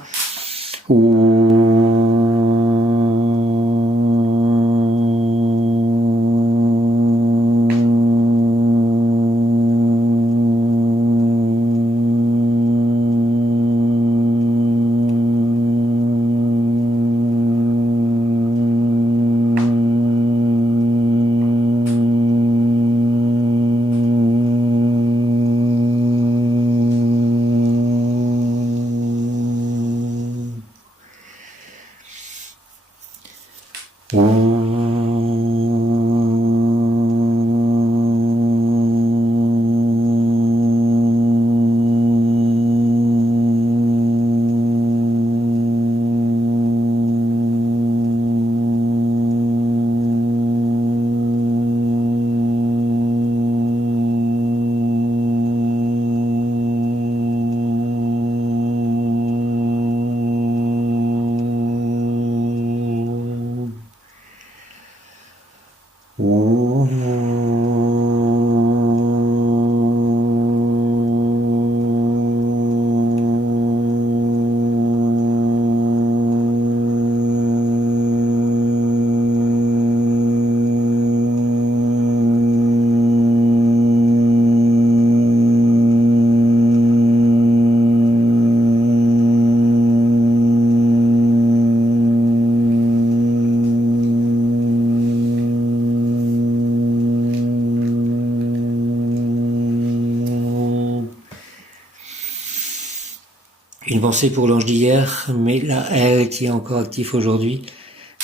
Une pensée pour l'ange d'hier, mais Mélaël qui est encore actif aujourd'hui.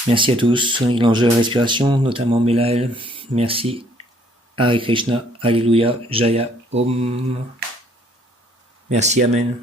Merci à tous. L'ange de la respiration, notamment Mélaël. Merci. Hare Krishna. Alléluia. Jaya. Om. Merci. Amen.